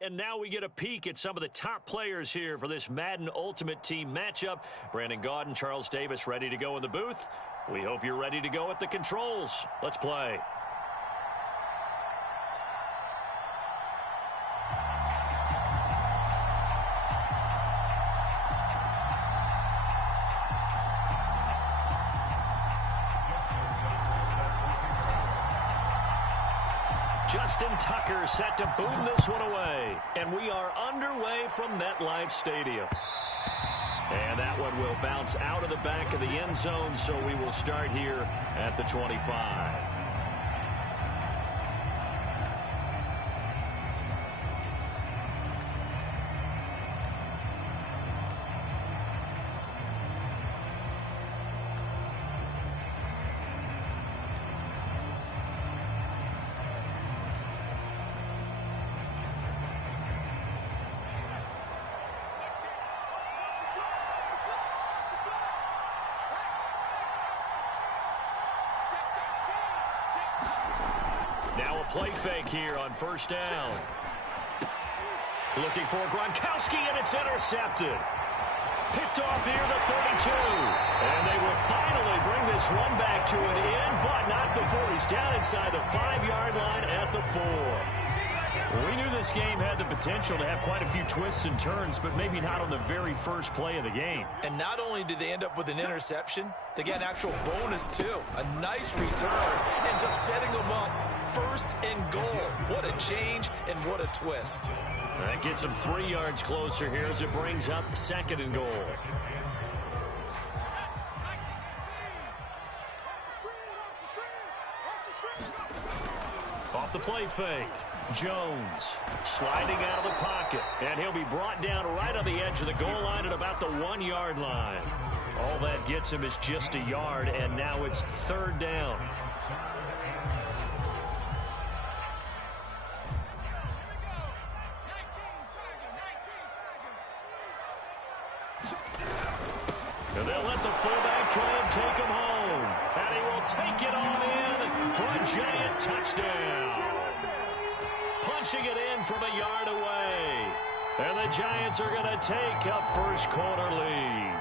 And now we get a peek at some of the top players here for this Madden Ultimate Team matchup. Brandon Gaudin, Charles Davis ready to go in the booth. We hope you're ready to go at the controls. Let's play. Justin Tucker set to boom this one away. And we are underway from MetLife Stadium. And that one will bounce out of the back of the end zone, so we will start here at the 25. Now a play fake here on first down. Looking for Gronkowski, and it's intercepted. Picked off near the 32. And they will finally bring this run back to an end, but not before he's down inside the 5-yard line at the 4. We knew this game had the potential to have quite a few twists and turns, but maybe not on the very first play of the game. And not only did they end up with an interception, they got an actual bonus, too. A nice return ends up setting them up first and goal. What a change and what a twist. That gets them 3 yards closer here as it brings up 2nd and goal. Off the play fake. Jones sliding out of the pocket, and he'll be brought down right on the edge of the goal line at about the 1-yard line. All that gets him is just a yard, and now it's 3rd down. And they'll let the fullback try and take him home. And he will take it on in for a giant touchdown. Punching it in from a yard away. And the Giants are going to take a first-quarter lead.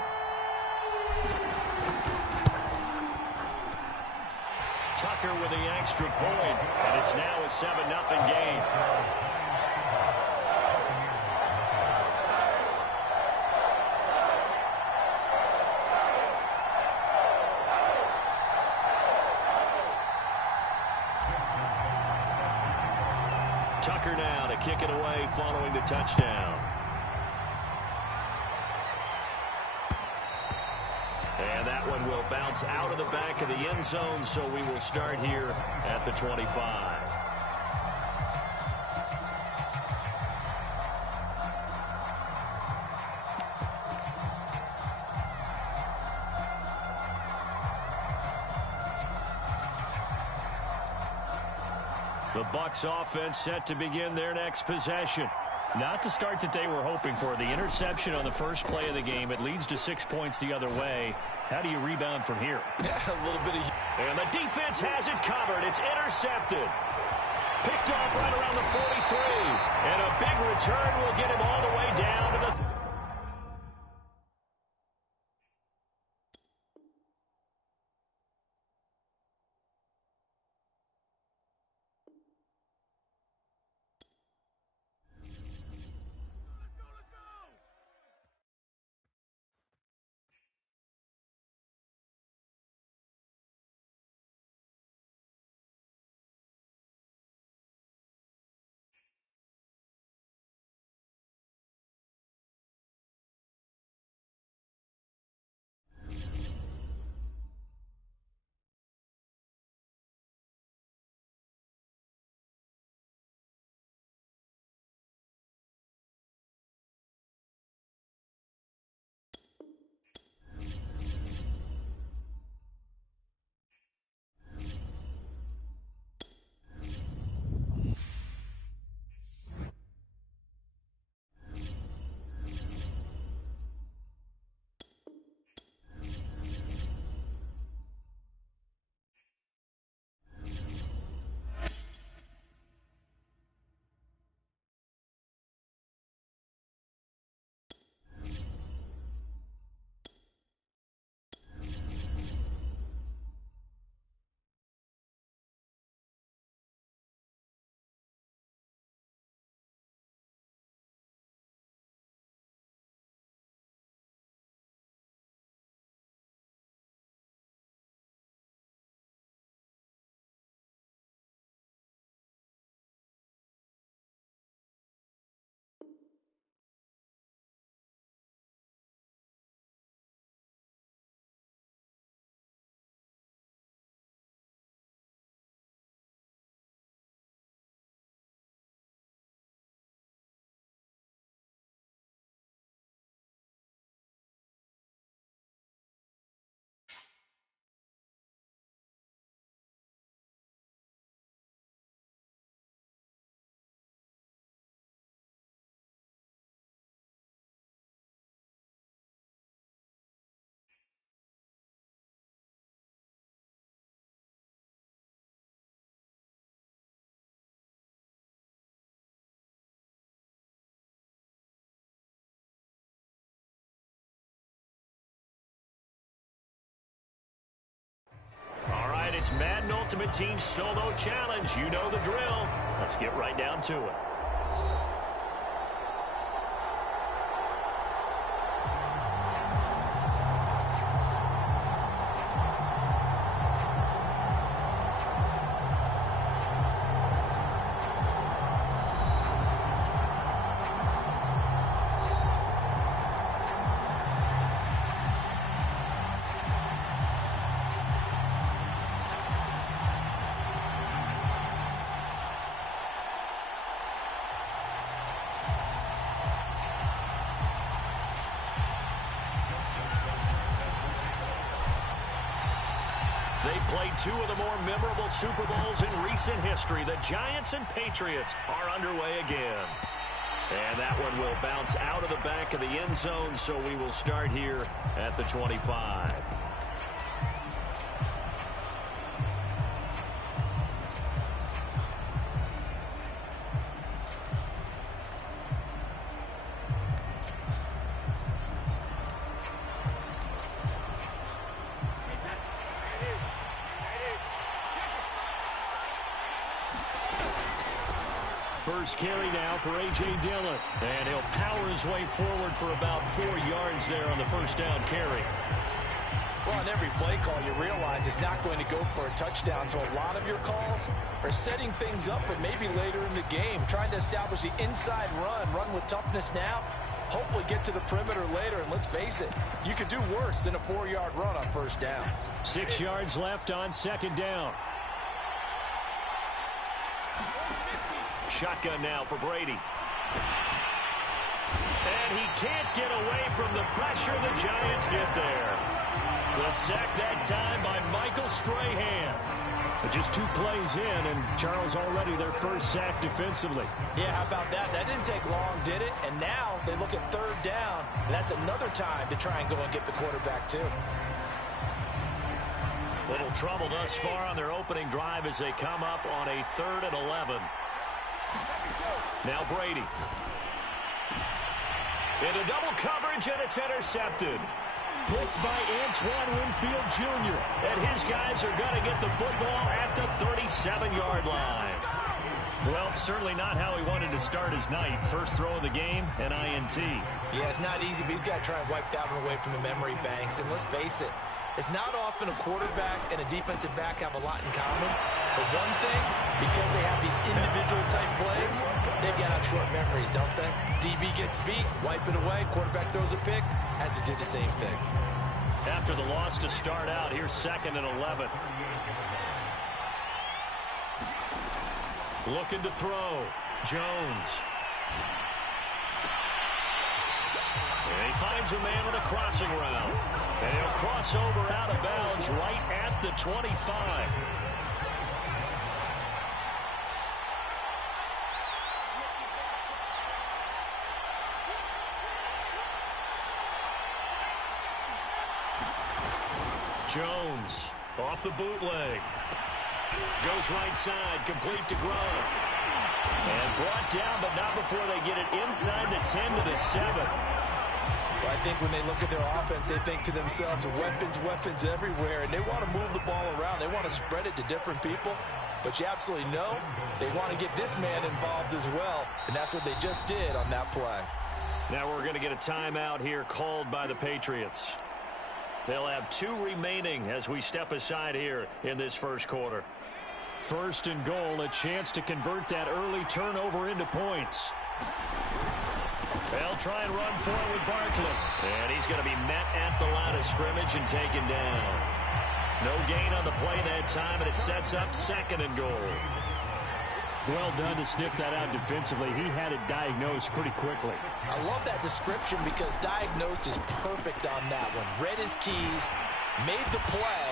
Tucker with the extra point, and it's now a 7-0 game. Tucker now to kick it away following the touchdown. And that one will bounce out of the back of the end zone, so we will start here at the 25. The Bucs offense set to begin their next possession. Not the start that they were hoping for. The interception on the first play of the game. It leads to 6 points the other way. How do you rebound from here? Yeah, a little bit of... And the defense has it covered. It's intercepted. Picked off right around the 43. And a big return will get him all the way down to the It's Madden Ultimate Team Solo Challenge. You know the drill. Let's get right down to it. They played two of the more memorable Super Bowls in recent history. The Giants and Patriots are underway again. And that one will bounce out of the back of the end zone, so we will start here at the 25. First carry now for A.J. Dillon. And he'll power his way forward for about 4 yards there on the first down carry. Well, on every play call, you realize it's not going to go for a touchdown. So a lot of your calls are setting things up for maybe later in the game, trying to establish the inside run with toughness now, hopefully get to the perimeter later. And let's face it, you could do worse than a 4-yard run on first down. 6 yards left on second down. Shotgun now for Brady. And he can't get away from the pressure. The Giants get there. The sack that time by Michael Strahan. Just 2 plays in, and Charles already their first sack defensively. Yeah, how about that? That didn't take long, did it? And now they look at third down. And that's another time to try and go and get the quarterback, too. Little trouble thus far on their opening drive as they come up on a 3rd and 11. Now Brady. Into double coverage, and it's intercepted. Picked by Antoine Winfield Jr. And his guys are going to get the football at the 37-yard line. Well, certainly not how he wanted to start his night. First throw of the game, an INT. Yeah, it's not easy, but he's got to try and wipe that one away from the memory banks. And let's face it, it's not often a quarterback and a defensive back have a lot in common. But one thing, because they have these individual type plays, they've got out short memories, don't they? DB gets beat, wipe it away, quarterback throws a pick, has to do the same thing. After the loss to start out, here's 2nd and 11. Looking to throw. Jones. And he finds a man with a crossing route. And he'll cross over out of bounds right at the 25. Jones off the bootleg. Goes right side, complete to Gronk. And brought down, but not before they get it inside the 10 to the 7. Well, I think when they look at their offense, they think to themselves, weapons everywhere, and they want to move the ball around. They want to spread it to different people. But you absolutely know they want to get this man involved as well, and that's what they just did on that play. Now we're going to get a timeout here called by the Patriots. They'll have 2 remaining as we step aside here in this first quarter. First and goal, a chance to convert that early turnover into points. They'll try and run for it with Barkley. And he's going to be met at the line of scrimmage and taken down. No gain on the play that time, and it sets up 2nd and goal. Well done to sniff that out defensively. He had it diagnosed pretty quickly. I love that description because diagnosed is perfect on that one. Read his keys, made the play,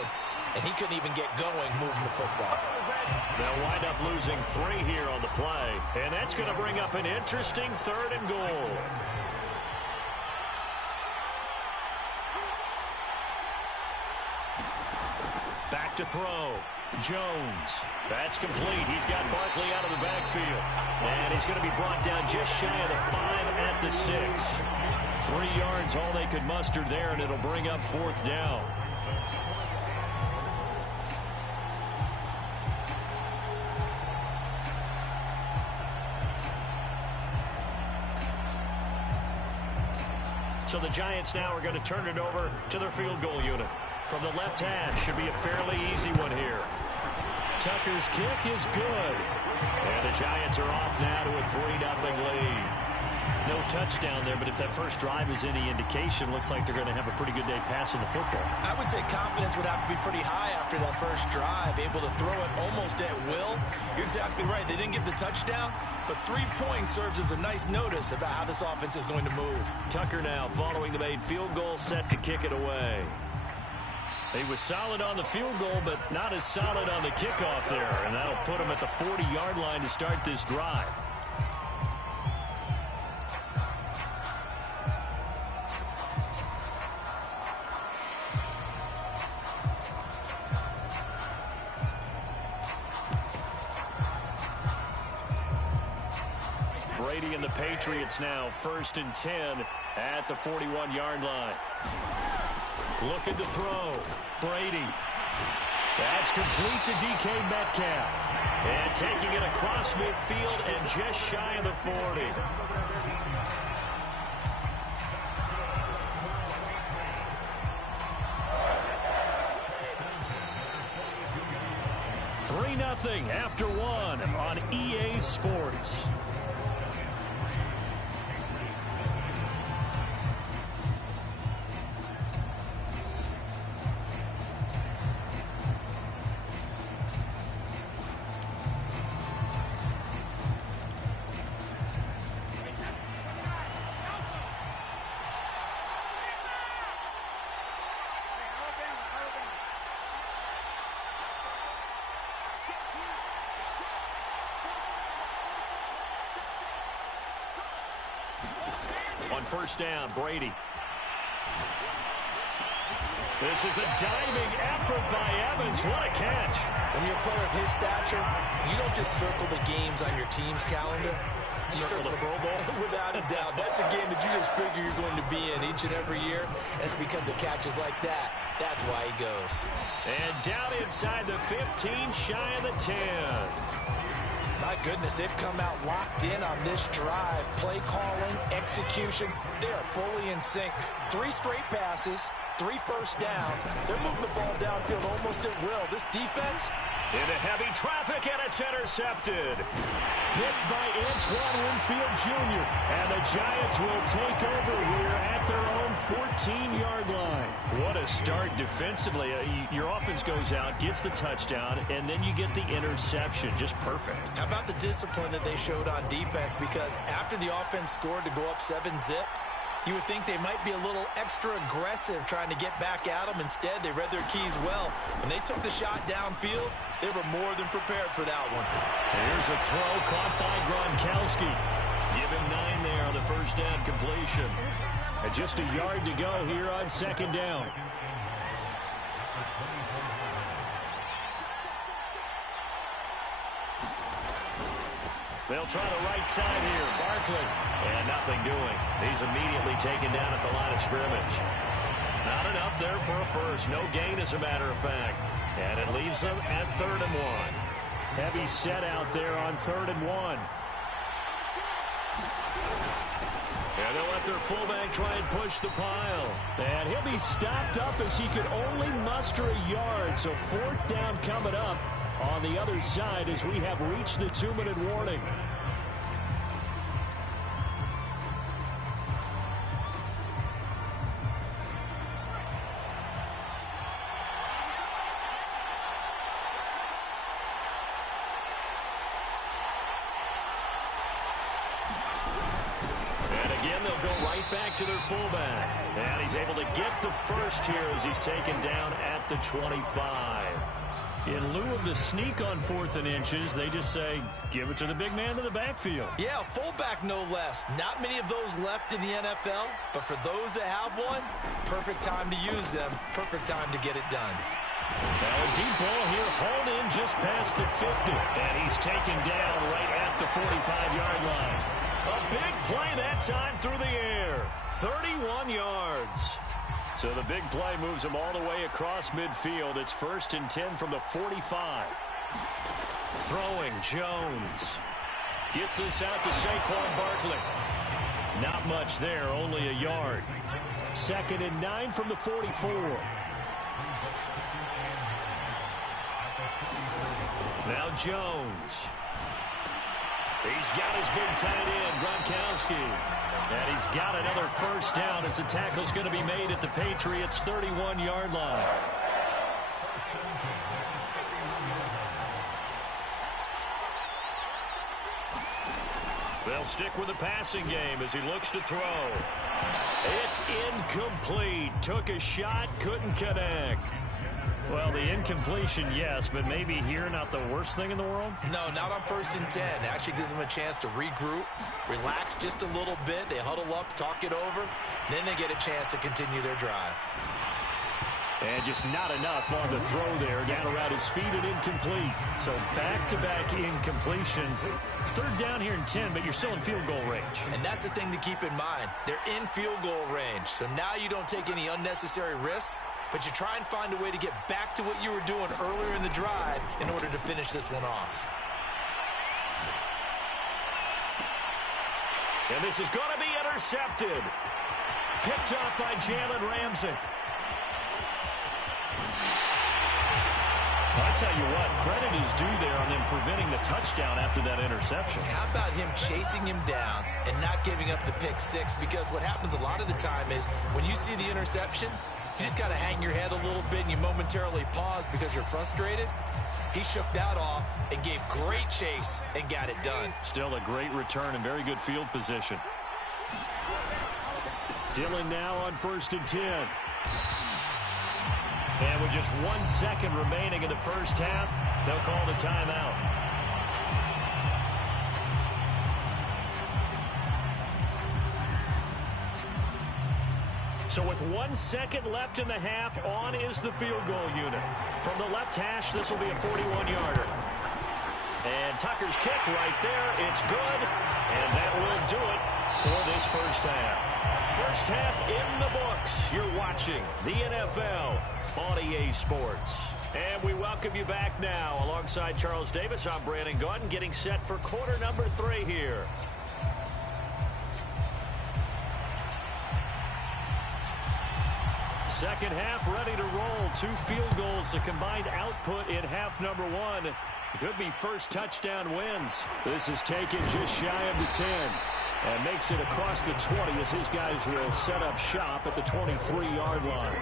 and he couldn't even get going moving the football. They'll wind up losing 3 here on the play, and that's going to bring up an interesting 3rd and goal. Back to throw. Jones. That's complete. He's got Barkley out of the backfield. And he's going to be brought down just shy of the 5 at the 6. 3 yards, all they could muster there, and it'll bring up 4th down. So the Giants now are going to turn it over to their field goal unit. From the left hash, should be a fairly easy one here. Tucker's kick is good. And the Giants are off now to a 3-0 lead. No touchdown there, but if that first drive is any indication, looks like they're going to have a pretty good day passing the football. I would say confidence would have to be pretty high after that first drive, able to throw it almost at will. You're exactly right. They didn't get the touchdown, but 3 points serves as a nice notice about how this offense is going to move. Tucker now following the made field goal, set to kick it away. He was solid on the field goal, but not as solid on the kickoff there, and that'll put him at the 40-yard line to start this drive. Brady and the Patriots now 1st and 10 at the 41-yard line. Looking to throw. Brady. That's complete to DK Metcalf. And taking it across midfield and just shy of the 40. $3-0 after one on EA Sports. On first down, Brady. This is a diving effort by Evans. What a catch. When you're a player of his stature, you don't just circle the games on your team's calendar. You circle the Pro Bowl. Without a doubt. That's a game that you just figure you're going to be in each and every year. And it's because of catches like that. That's why he goes. And down inside the 15, shy of the 10. My goodness, they've come out locked in on this drive. Play calling, execution, they are fully in sync. 3 straight passes, 3 first downs. They're moving the ball downfield almost at will. This defense into heavy traffic, and it's intercepted. Picked by Antoine Winfield Jr. And the Giants will take over here at their own 14-yard line. What a start defensively. Your offense goes out, gets the touchdown, and then you get the interception. Just perfect. How about the discipline that they showed on defense? Because after the offense scored to go up 7-zip, you would think they might be a little extra aggressive trying to get back at them. Instead, they read their keys well. When they took the shot downfield, they were more than prepared for that one. Here's a throw caught by Gronkowski. Give him 9 there on the first down completion. And just a yard to go here on second down. They'll try the right side here. Barkley. And nothing doing. He's immediately taken down at the line of scrimmage. Not enough there for a first. No gain, as a matter of fact. And it leaves them at 3rd and 1. Heavy set out there on 3rd and 1. And they'll let their fullback try and push the pile. And he'll be stopped up as he could only muster a yard. So 4th down coming up on the other side as we have reached the 2-minute warning. And again, they'll go right back to their fullback. And he's able to get the first here as he's taken down at the 25. In lieu of the sneak on 4th and inches, they just say, give it to the big man in the backfield. Yeah, fullback no less. Not many of those left in the NFL, but for those that have one, perfect time to use them, perfect time to get it done. Now a deep ball here, hauled in just past the 50, and he's taken down right at the 45-yard line. A big play that time through the air, 31 yards. So the big play moves him all the way across midfield. It's 1st and 10 from the 45. Throwing, Jones. Gets this out to Saquon Barkley. Not much there, only a yard. 2nd and 9 from the 44. Now Jones. He's got his big tight end, Gronkowski. And he's got another first down as the tackle's going to be made at the Patriots' 31-yard line. They'll stick with the passing game as he looks to throw. It's incomplete. Took a shot, couldn't connect. Well, the incompletion, yes, but maybe here not the worst thing in the world? No, not on 1st and 10. Actually gives them a chance to regroup, relax just a little bit. They huddle up, talk it over. Then they get a chance to continue their drive. And just not enough on the throw there. Down around his feet and incomplete. So back-to-back incompletions. 3rd down here and 10, but you're still in field goal range. And that's the thing to keep in mind. They're in field goal range. So now you don't take any unnecessary risks, but you try and find a way to get back to what you were doing earlier in the drive in order to finish this one off. And this is going to be intercepted. Picked off by Jalen Ramsey. I tell you what, credit is due there on them preventing the touchdown after that interception. How about him chasing him down and not giving up the pick six? Because what happens a lot of the time is when you see the interception, you just kind of hang your head a little bit and you momentarily pause because you're frustrated. He shook that off and gave great chase and got it done. Still a great return and very good field position. Dillon now on 1st and 10. And with just 1 second remaining in the first half, they'll call the timeout. So with 1 second left in the half, on is the field goal unit. From the left hash, this will be a 41-yarder. And Tucker's kick right there. It's good. And that will do it for this first half. First half in the books. You're watching the NFL on EA Sports. And we welcome you back now. Alongside Charles Davis, I'm Brandon Gaudin, getting set for quarter number 3 here. Second half ready to roll. 2 field goals, the combined output in half number 1. Could be first touchdown wins. This is taken just shy of the 10. And makes it across the 20 as his guys will set up shop at the 23-yard line.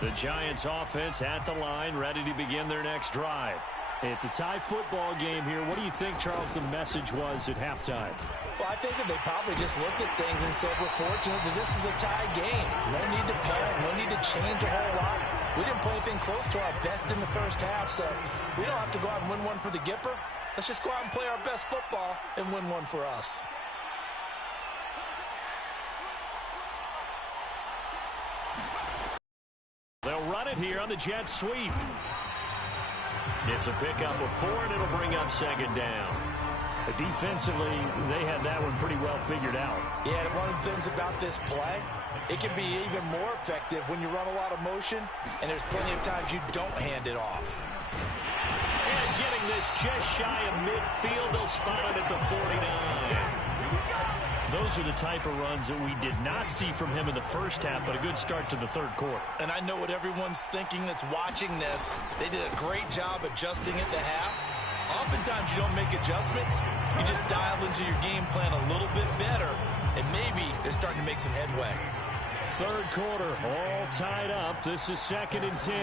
The Giants offense at the line, ready to begin their next drive. It's a tie football game here. What do you think, Charles, the message was at halftime? Well, I think that they probably just looked at things and said, we're fortunate that this is a tie game. No need to panic, no need to change a whole lot. We didn't play anything close to our best in the first half, so we don't have to go out and win one for the Gipper. Let's just go out and play our best football and win one for us. They'll run it here on the jet sweep. It's a pickup of 4, and it'll bring up 2nd down. But defensively, they had that one pretty well figured out. Yeah, and one of the things about this play, it can be even more effective when you run a lot of motion, and there's plenty of times you don't hand it off. And getting this just shy of midfield, they'll spot it at the 49. Those are the type of runs that we did not see from him in the first half, but a good start to the 3rd quarter. And I know what everyone's thinking that's watching this. They did a great job adjusting at the half. Oftentimes you don't make adjustments. You just dial into your game plan a little bit better, and maybe they're starting to make some headway. 3rd quarter, all tied up. This is 2nd and 10.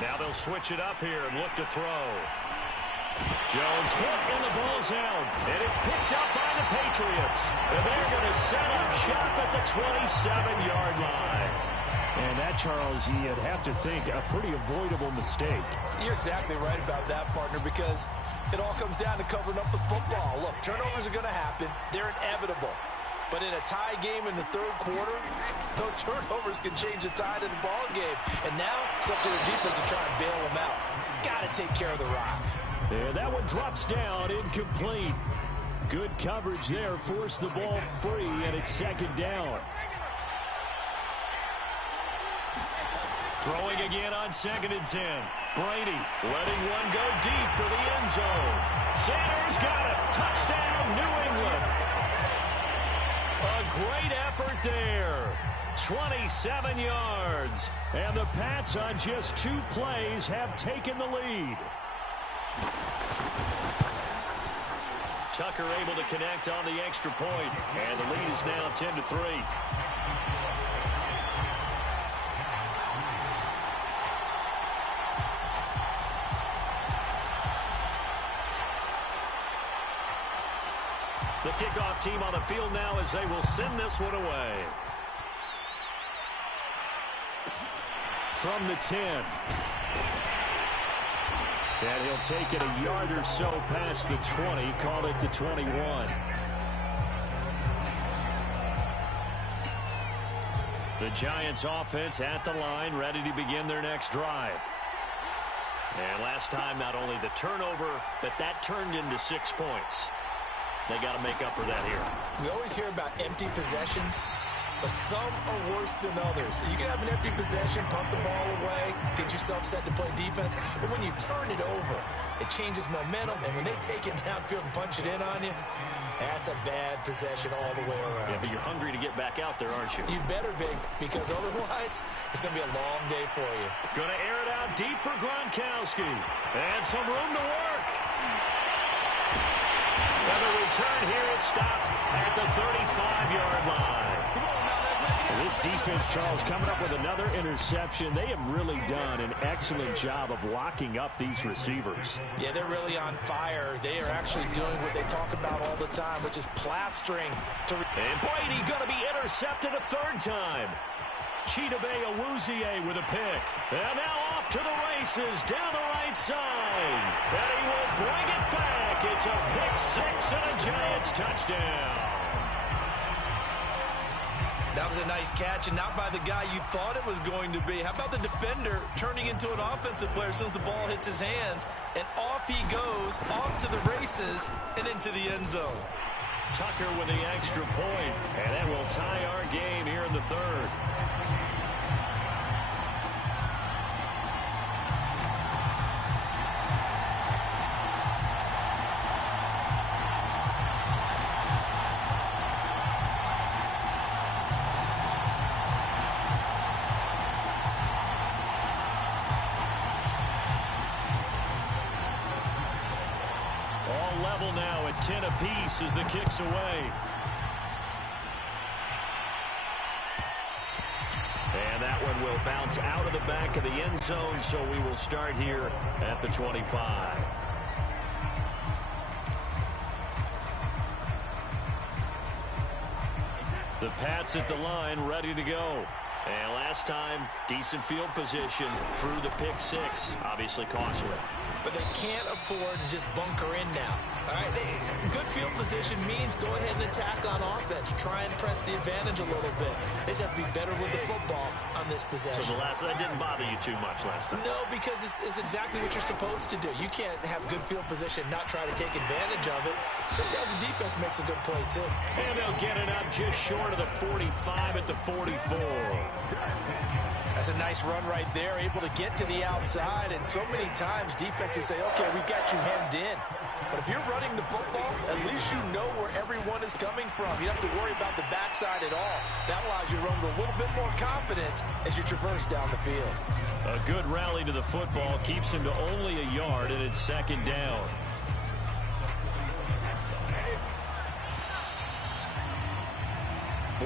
Now they'll switch it up here and look to throw. Jones hit, and the ball's held. And it's picked up by the Patriots. And they're going to set up shop at the 27-yard line. And that, Charles, you'd have to think a pretty avoidable mistake. You're exactly right about that, partner, because it all comes down to covering up the football. Look, turnovers are going to happen. They're inevitable. But in a tie game in the 3rd quarter, those turnovers can change the tide of the ball game. And now it's up to the defense to try and bail them out. Got to take care of the rock. Yeah, that one drops down, incomplete. Good coverage there. Forced the ball free, and it's second down. Throwing again on 2nd and 10. Brady letting one go deep for the end zone. Sanders got it. Touchdown, New England. A great effort there. 27 yards. And the Pats on just 2 plays have taken the lead. Tucker able to connect on the extra point. And the lead is now 10-3. The kickoff team on the field now as they will send this one away. From the 10. And he'll take it a yard or so past the 20. Call it the 21. The Giants offense at the line, ready to begin their next drive. And last time, not only the turnover, but that turned into 6 points. They got to make up for that here. We always hear about empty possessions, but some are worse than others. You can have an empty possession, pump the ball away, get yourself set to play defense, but when you turn it over, it changes momentum, and when they take it downfield and punch it in on you, that's a bad possession all the way around. Yeah, but you're hungry to get back out there, aren't you? You better be, because otherwise, it's going to be a long day for you. Going to air it out deep for Gronkowski. And some room to work. And the return here is stopped at the 35-yard line. This defense, Charles, coming up with another interception. They have really done an excellent job of locking up these receivers. Yeah, they're really on fire. They are actually doing what they talk about all the time, which is plastering. And Brady going to be intercepted a 3rd time. Chidobe Awuzie with a pick. And now off to the races down the right side. And he will bring it back. It's a pick 6 and a Giants touchdown. That was a nice catch, and not by the guy you thought it was going to be. How about the defender turning into an offensive player as soon as the ball hits his hands, and off he goes, off to the races, and into the end zone. Tucker with the extra point, and that will tie our game here in the 3rd. Now at 10 apiece as the kick's away. And that one will bounce out of the back of the end zone, so we will start here at the 25. The Pats at the line, ready to go. And last time, decent field position through the pick 6. Obviously costly. But they can't afford to just bunker in now. All right, good field position means go ahead and attack on offense. Try and press the advantage a little bit. They just have to be better with the football on this possession. So that didn't bother you too much last time? No, because it's exactly what you're supposed to do. You can't have good field position, not try to take advantage of it. Sometimes the defense makes a good play, too. And they'll get it up just short of the 45 at the 44. That's a nice run right there, able to get to the outside, and so many times defenses say, okay, we've got you hemmed in. But if you're running the football, at least you know where everyone is coming from. You don't have to worry about the backside at all. That allows you to run with a little bit more confidence as you traverse down the field. A good rally to the football keeps him to only a yard, and it's 2nd down.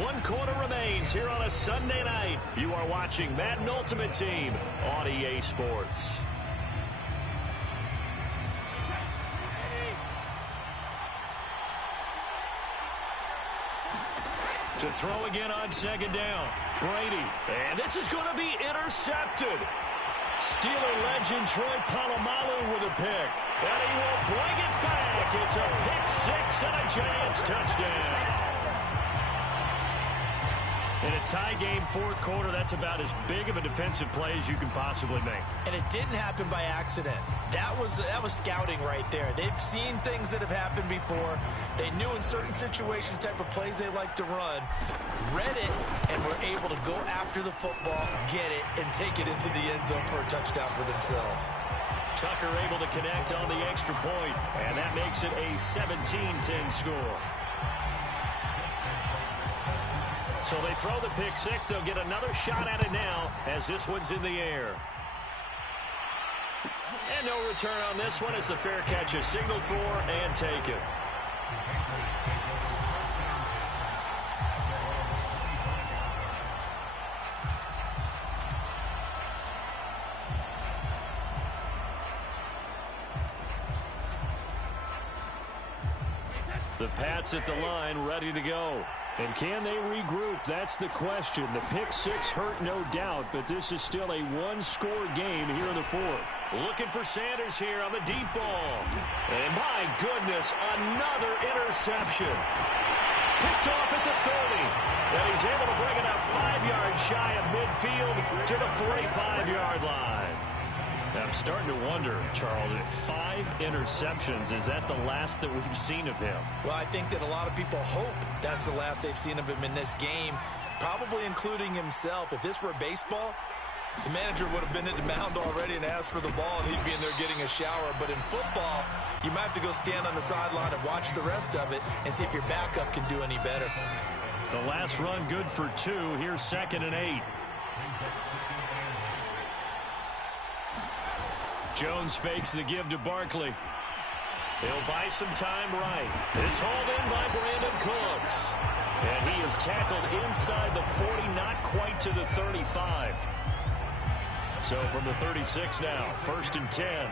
One quarter remains here on a Sunday night. You are watching Madden Ultimate Team on EA Sports. To throw again on 2nd down. Brady. And this is going to be intercepted. Steeler legend Troy Polamalu with a pick. And he will bring it back. It's a pick 6 and a Giants touchdown. In a tie game fourth quarter, that's about as big of a defensive play as you can possibly make. And it didn't happen by accident. That was scouting right there. They've seen things that have happened before. They knew in certain situations type of plays they like to run, read it, and were able to go after the football, get it, and take it into the end zone for a touchdown for themselves. Tucker able to connect on the extra point, and that makes it a 17-10 score. So they throw the pick six. They'll get another shot at it now as this one's in the air. And no return on this one as the fair catch is signaled for and taken. The Pats at the line ready to go. And can they regroup? That's the question. The pick six hurt, no doubt, but this is still a one-score game here in the fourth. Looking for Sanders here on the deep ball. And my goodness, another interception. Picked off at the 30. And he's able to bring it up 5 yards shy of midfield to the 45-yard line. I'm starting to wonder, Charles, if 5 interceptions, is that the last that we've seen of him? Well, I think that a lot of people hope that's the last they've seen of him in this game, probably including himself. If this were baseball, the manager would have been at the mound already and asked for the ball, and he'd be in there getting a shower. But in football, you might have to go stand on the sideline and watch the rest of it and see if your backup can do any better. The last run good for 2. Here's 2nd and 8. Jones fakes the give to Barkley. He'll buy some time right. It's hauled in by Brandon Cooks. And he is tackled inside the 40, not quite to the 35. So from the 36 now, 1st and 10.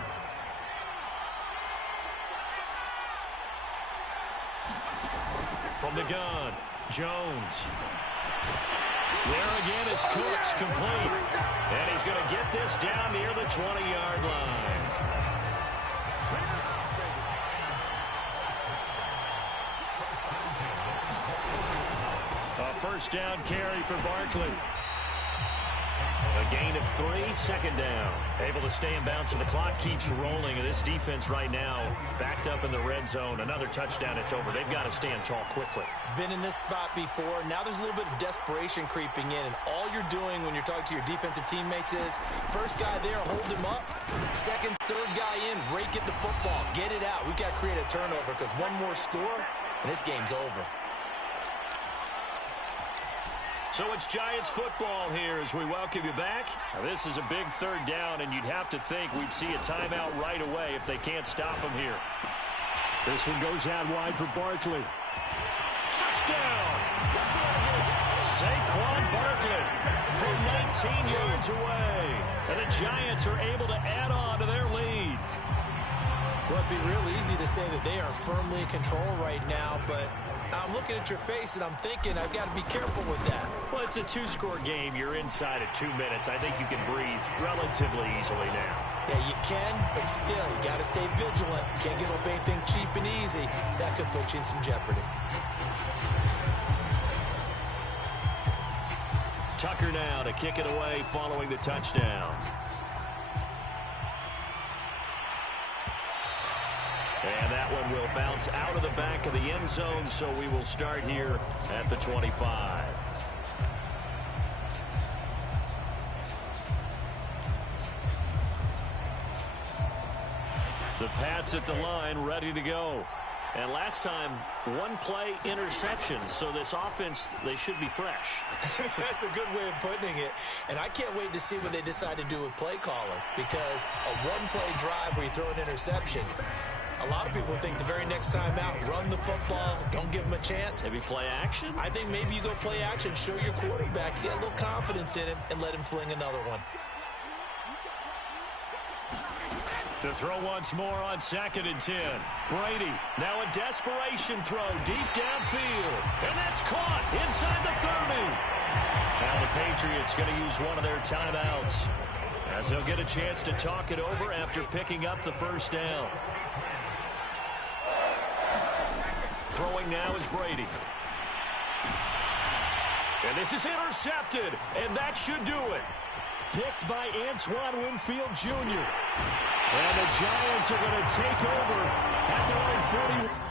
From the gun, Jones. There again is Cooks, complete. And he's going to get this down near the 20-yard line. A first down carry for Barkley. A gain of 3, 2nd down. Able to stay in bounds, so the clock keeps rolling. And this defense right now backed up in the red zone. Another touchdown, it's over. They've got to stand tall quickly. Been in this spot before. Now there's a little bit of desperation creeping in. And all you're doing when you're talking to your defensive teammates is, first guy there, hold him up. Second, third guy in, rake at the football. Get it out. We've got to create a turnover because one more score, and this game's over. So it's Giants football here as we welcome you back. Now this is a big 3rd down, and you'd have to think we'd see a timeout right away if they can't stop him here. This one goes out wide for Barkley. Touchdown! Saquon Barkley from 19 yards away. And the Giants are able to add on to their lead. Well, it'd be real easy to say that they are firmly in control right now, but I'm looking at your face and I'm thinking I've got to be careful with that. Well, it's a 2-score game. You're inside at 2 minutes. I think you can breathe relatively easily now. Yeah, you can, but still, you got to stay vigilant. Can't give up anything cheap and easy. That could put you in some jeopardy. Tucker now to kick it away following the touchdown. And that one will bounce out of the back of the end zone, so we will start here at the 25. The Pats at the line, ready to go. And last time, 1-play interception, so this offense, they should be fresh. That's a good way of putting it. And I can't wait to see what they decide to do with play calling, because a 1-play drive where you throw an interception, a lot of people think the very next time out, run the football, don't give them a chance. Maybe play action? I think maybe you go play action, show your quarterback, get a little confidence in him, and let him fling another one. To throw once more on 2nd and 10. Brady, now a desperation throw deep downfield. And that's caught inside the 30. Now the Patriots going to use one of their timeouts, as they'll get a chance to talk it over after picking up the first down. Throwing now is Brady. And this is intercepted, and that should do it. Picked by Antoine Winfield Jr. And the Giants are going to take over at their own 41.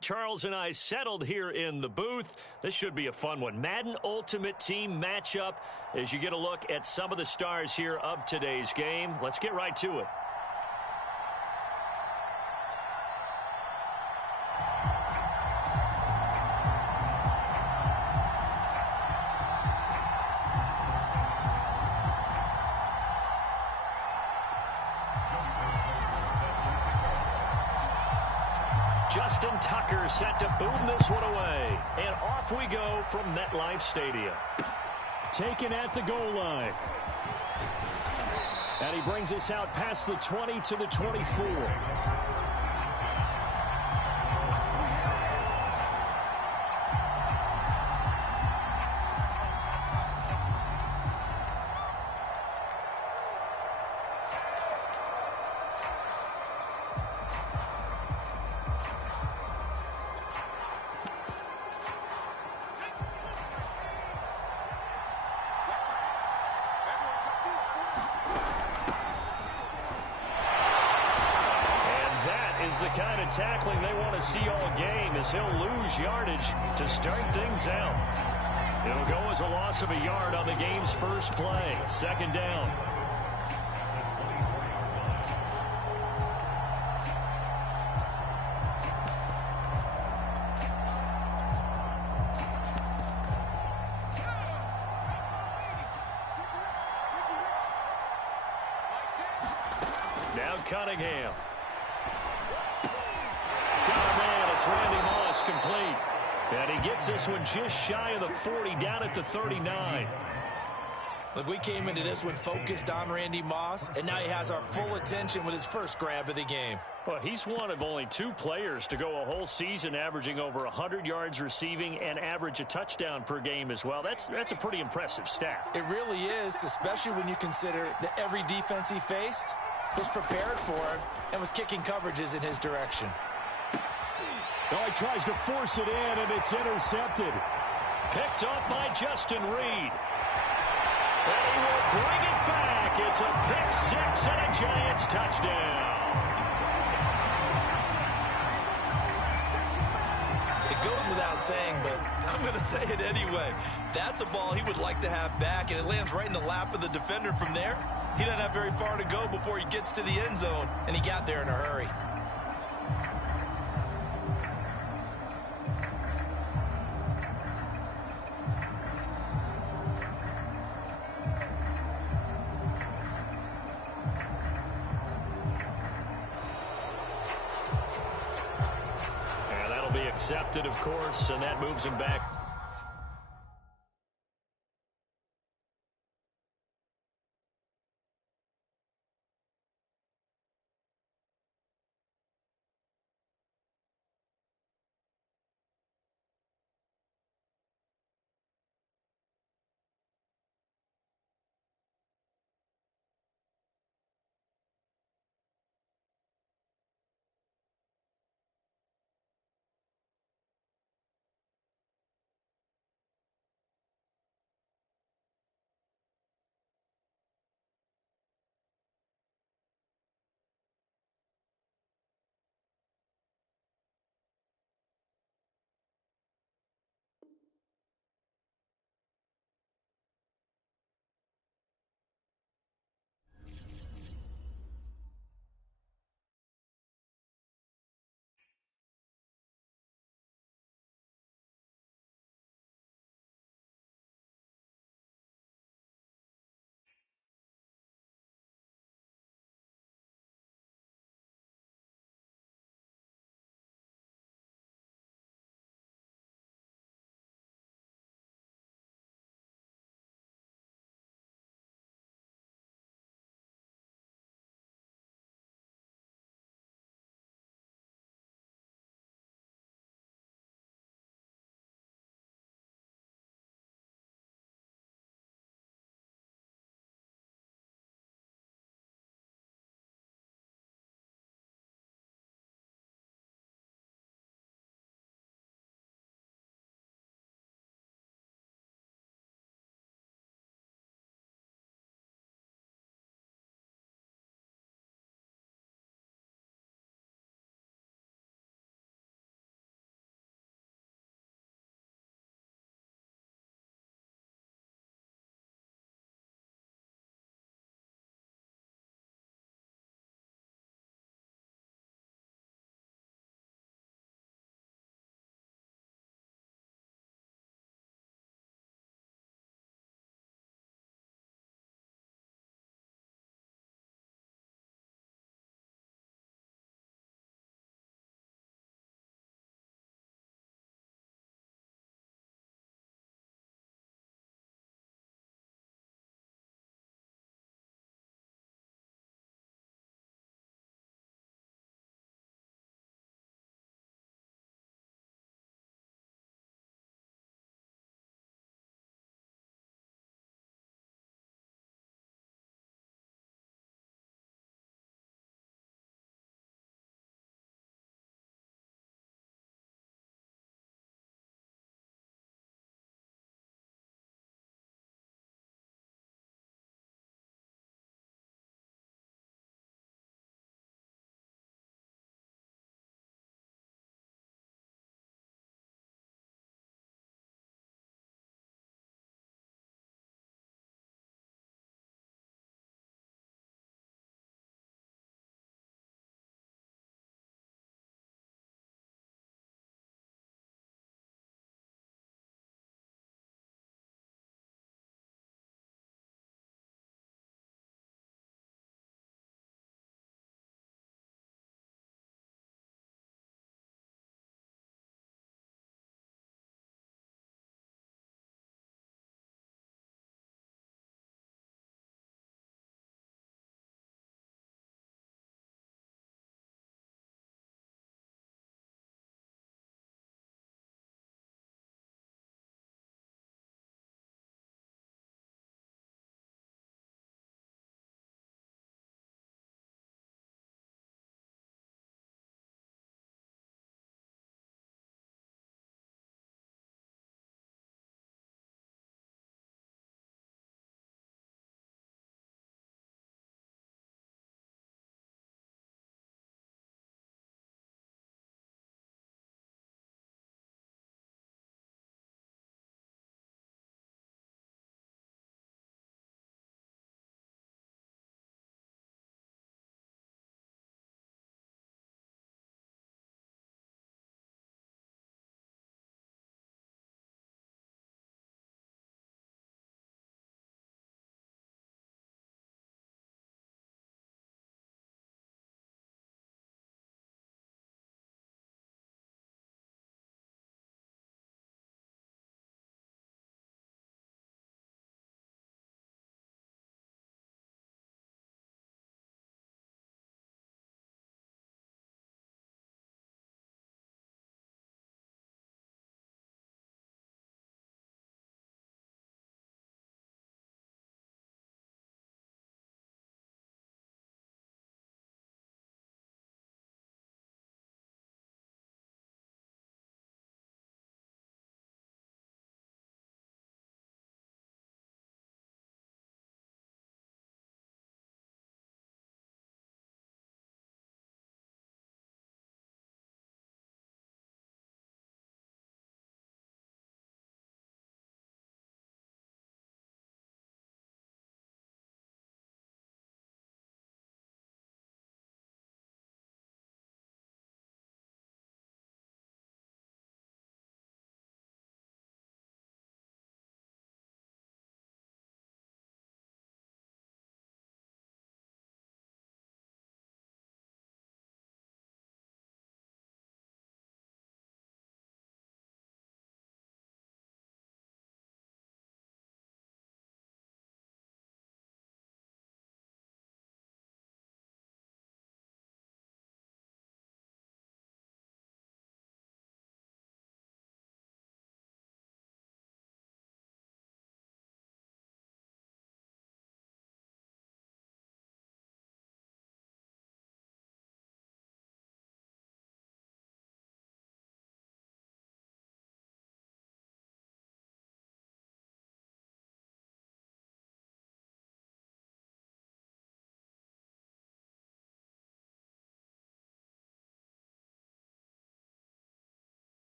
Charles and I settled here in the booth. This should be a fun one. Madden Ultimate Team matchup as you get a look at some of the stars here of today's game. Let's get right to it. Justin Tucker set to boom this one away. And off we go from MetLife Stadium. Taken at the goal line. And he brings us out past the 20 to the 24. The kind of tackling they want to see all game as he'll lose yardage to start things out. It'll go as a loss of a yard on the game's first play. Second down. Now Cunningham. It's Randy Moss complete. And he gets this one just shy of the 40 down at the 39. Look, we came into this one focused on Randy Moss, and now he has our full attention with his first grab of the game. Well, he's one of only 2 players to go a whole season averaging over 100 yards receiving and average a touchdown per game as well. That's a pretty impressive stat. It really is, especially when you consider that every defense he faced was prepared for him and was kicking coverages in his direction. Well, he tries to force it in, and it's intercepted. Picked up by Justin Reed. And he will bring it back. It's a pick 6 and a Giants touchdown. It goes without saying, but I'm going to say it anyway. That's a ball he would like to have back, and it lands right in the lap of the defender from there. He doesn't have very far to go before he gets to the end zone, and he got there in a hurry. Accepted, of course, and that moves him back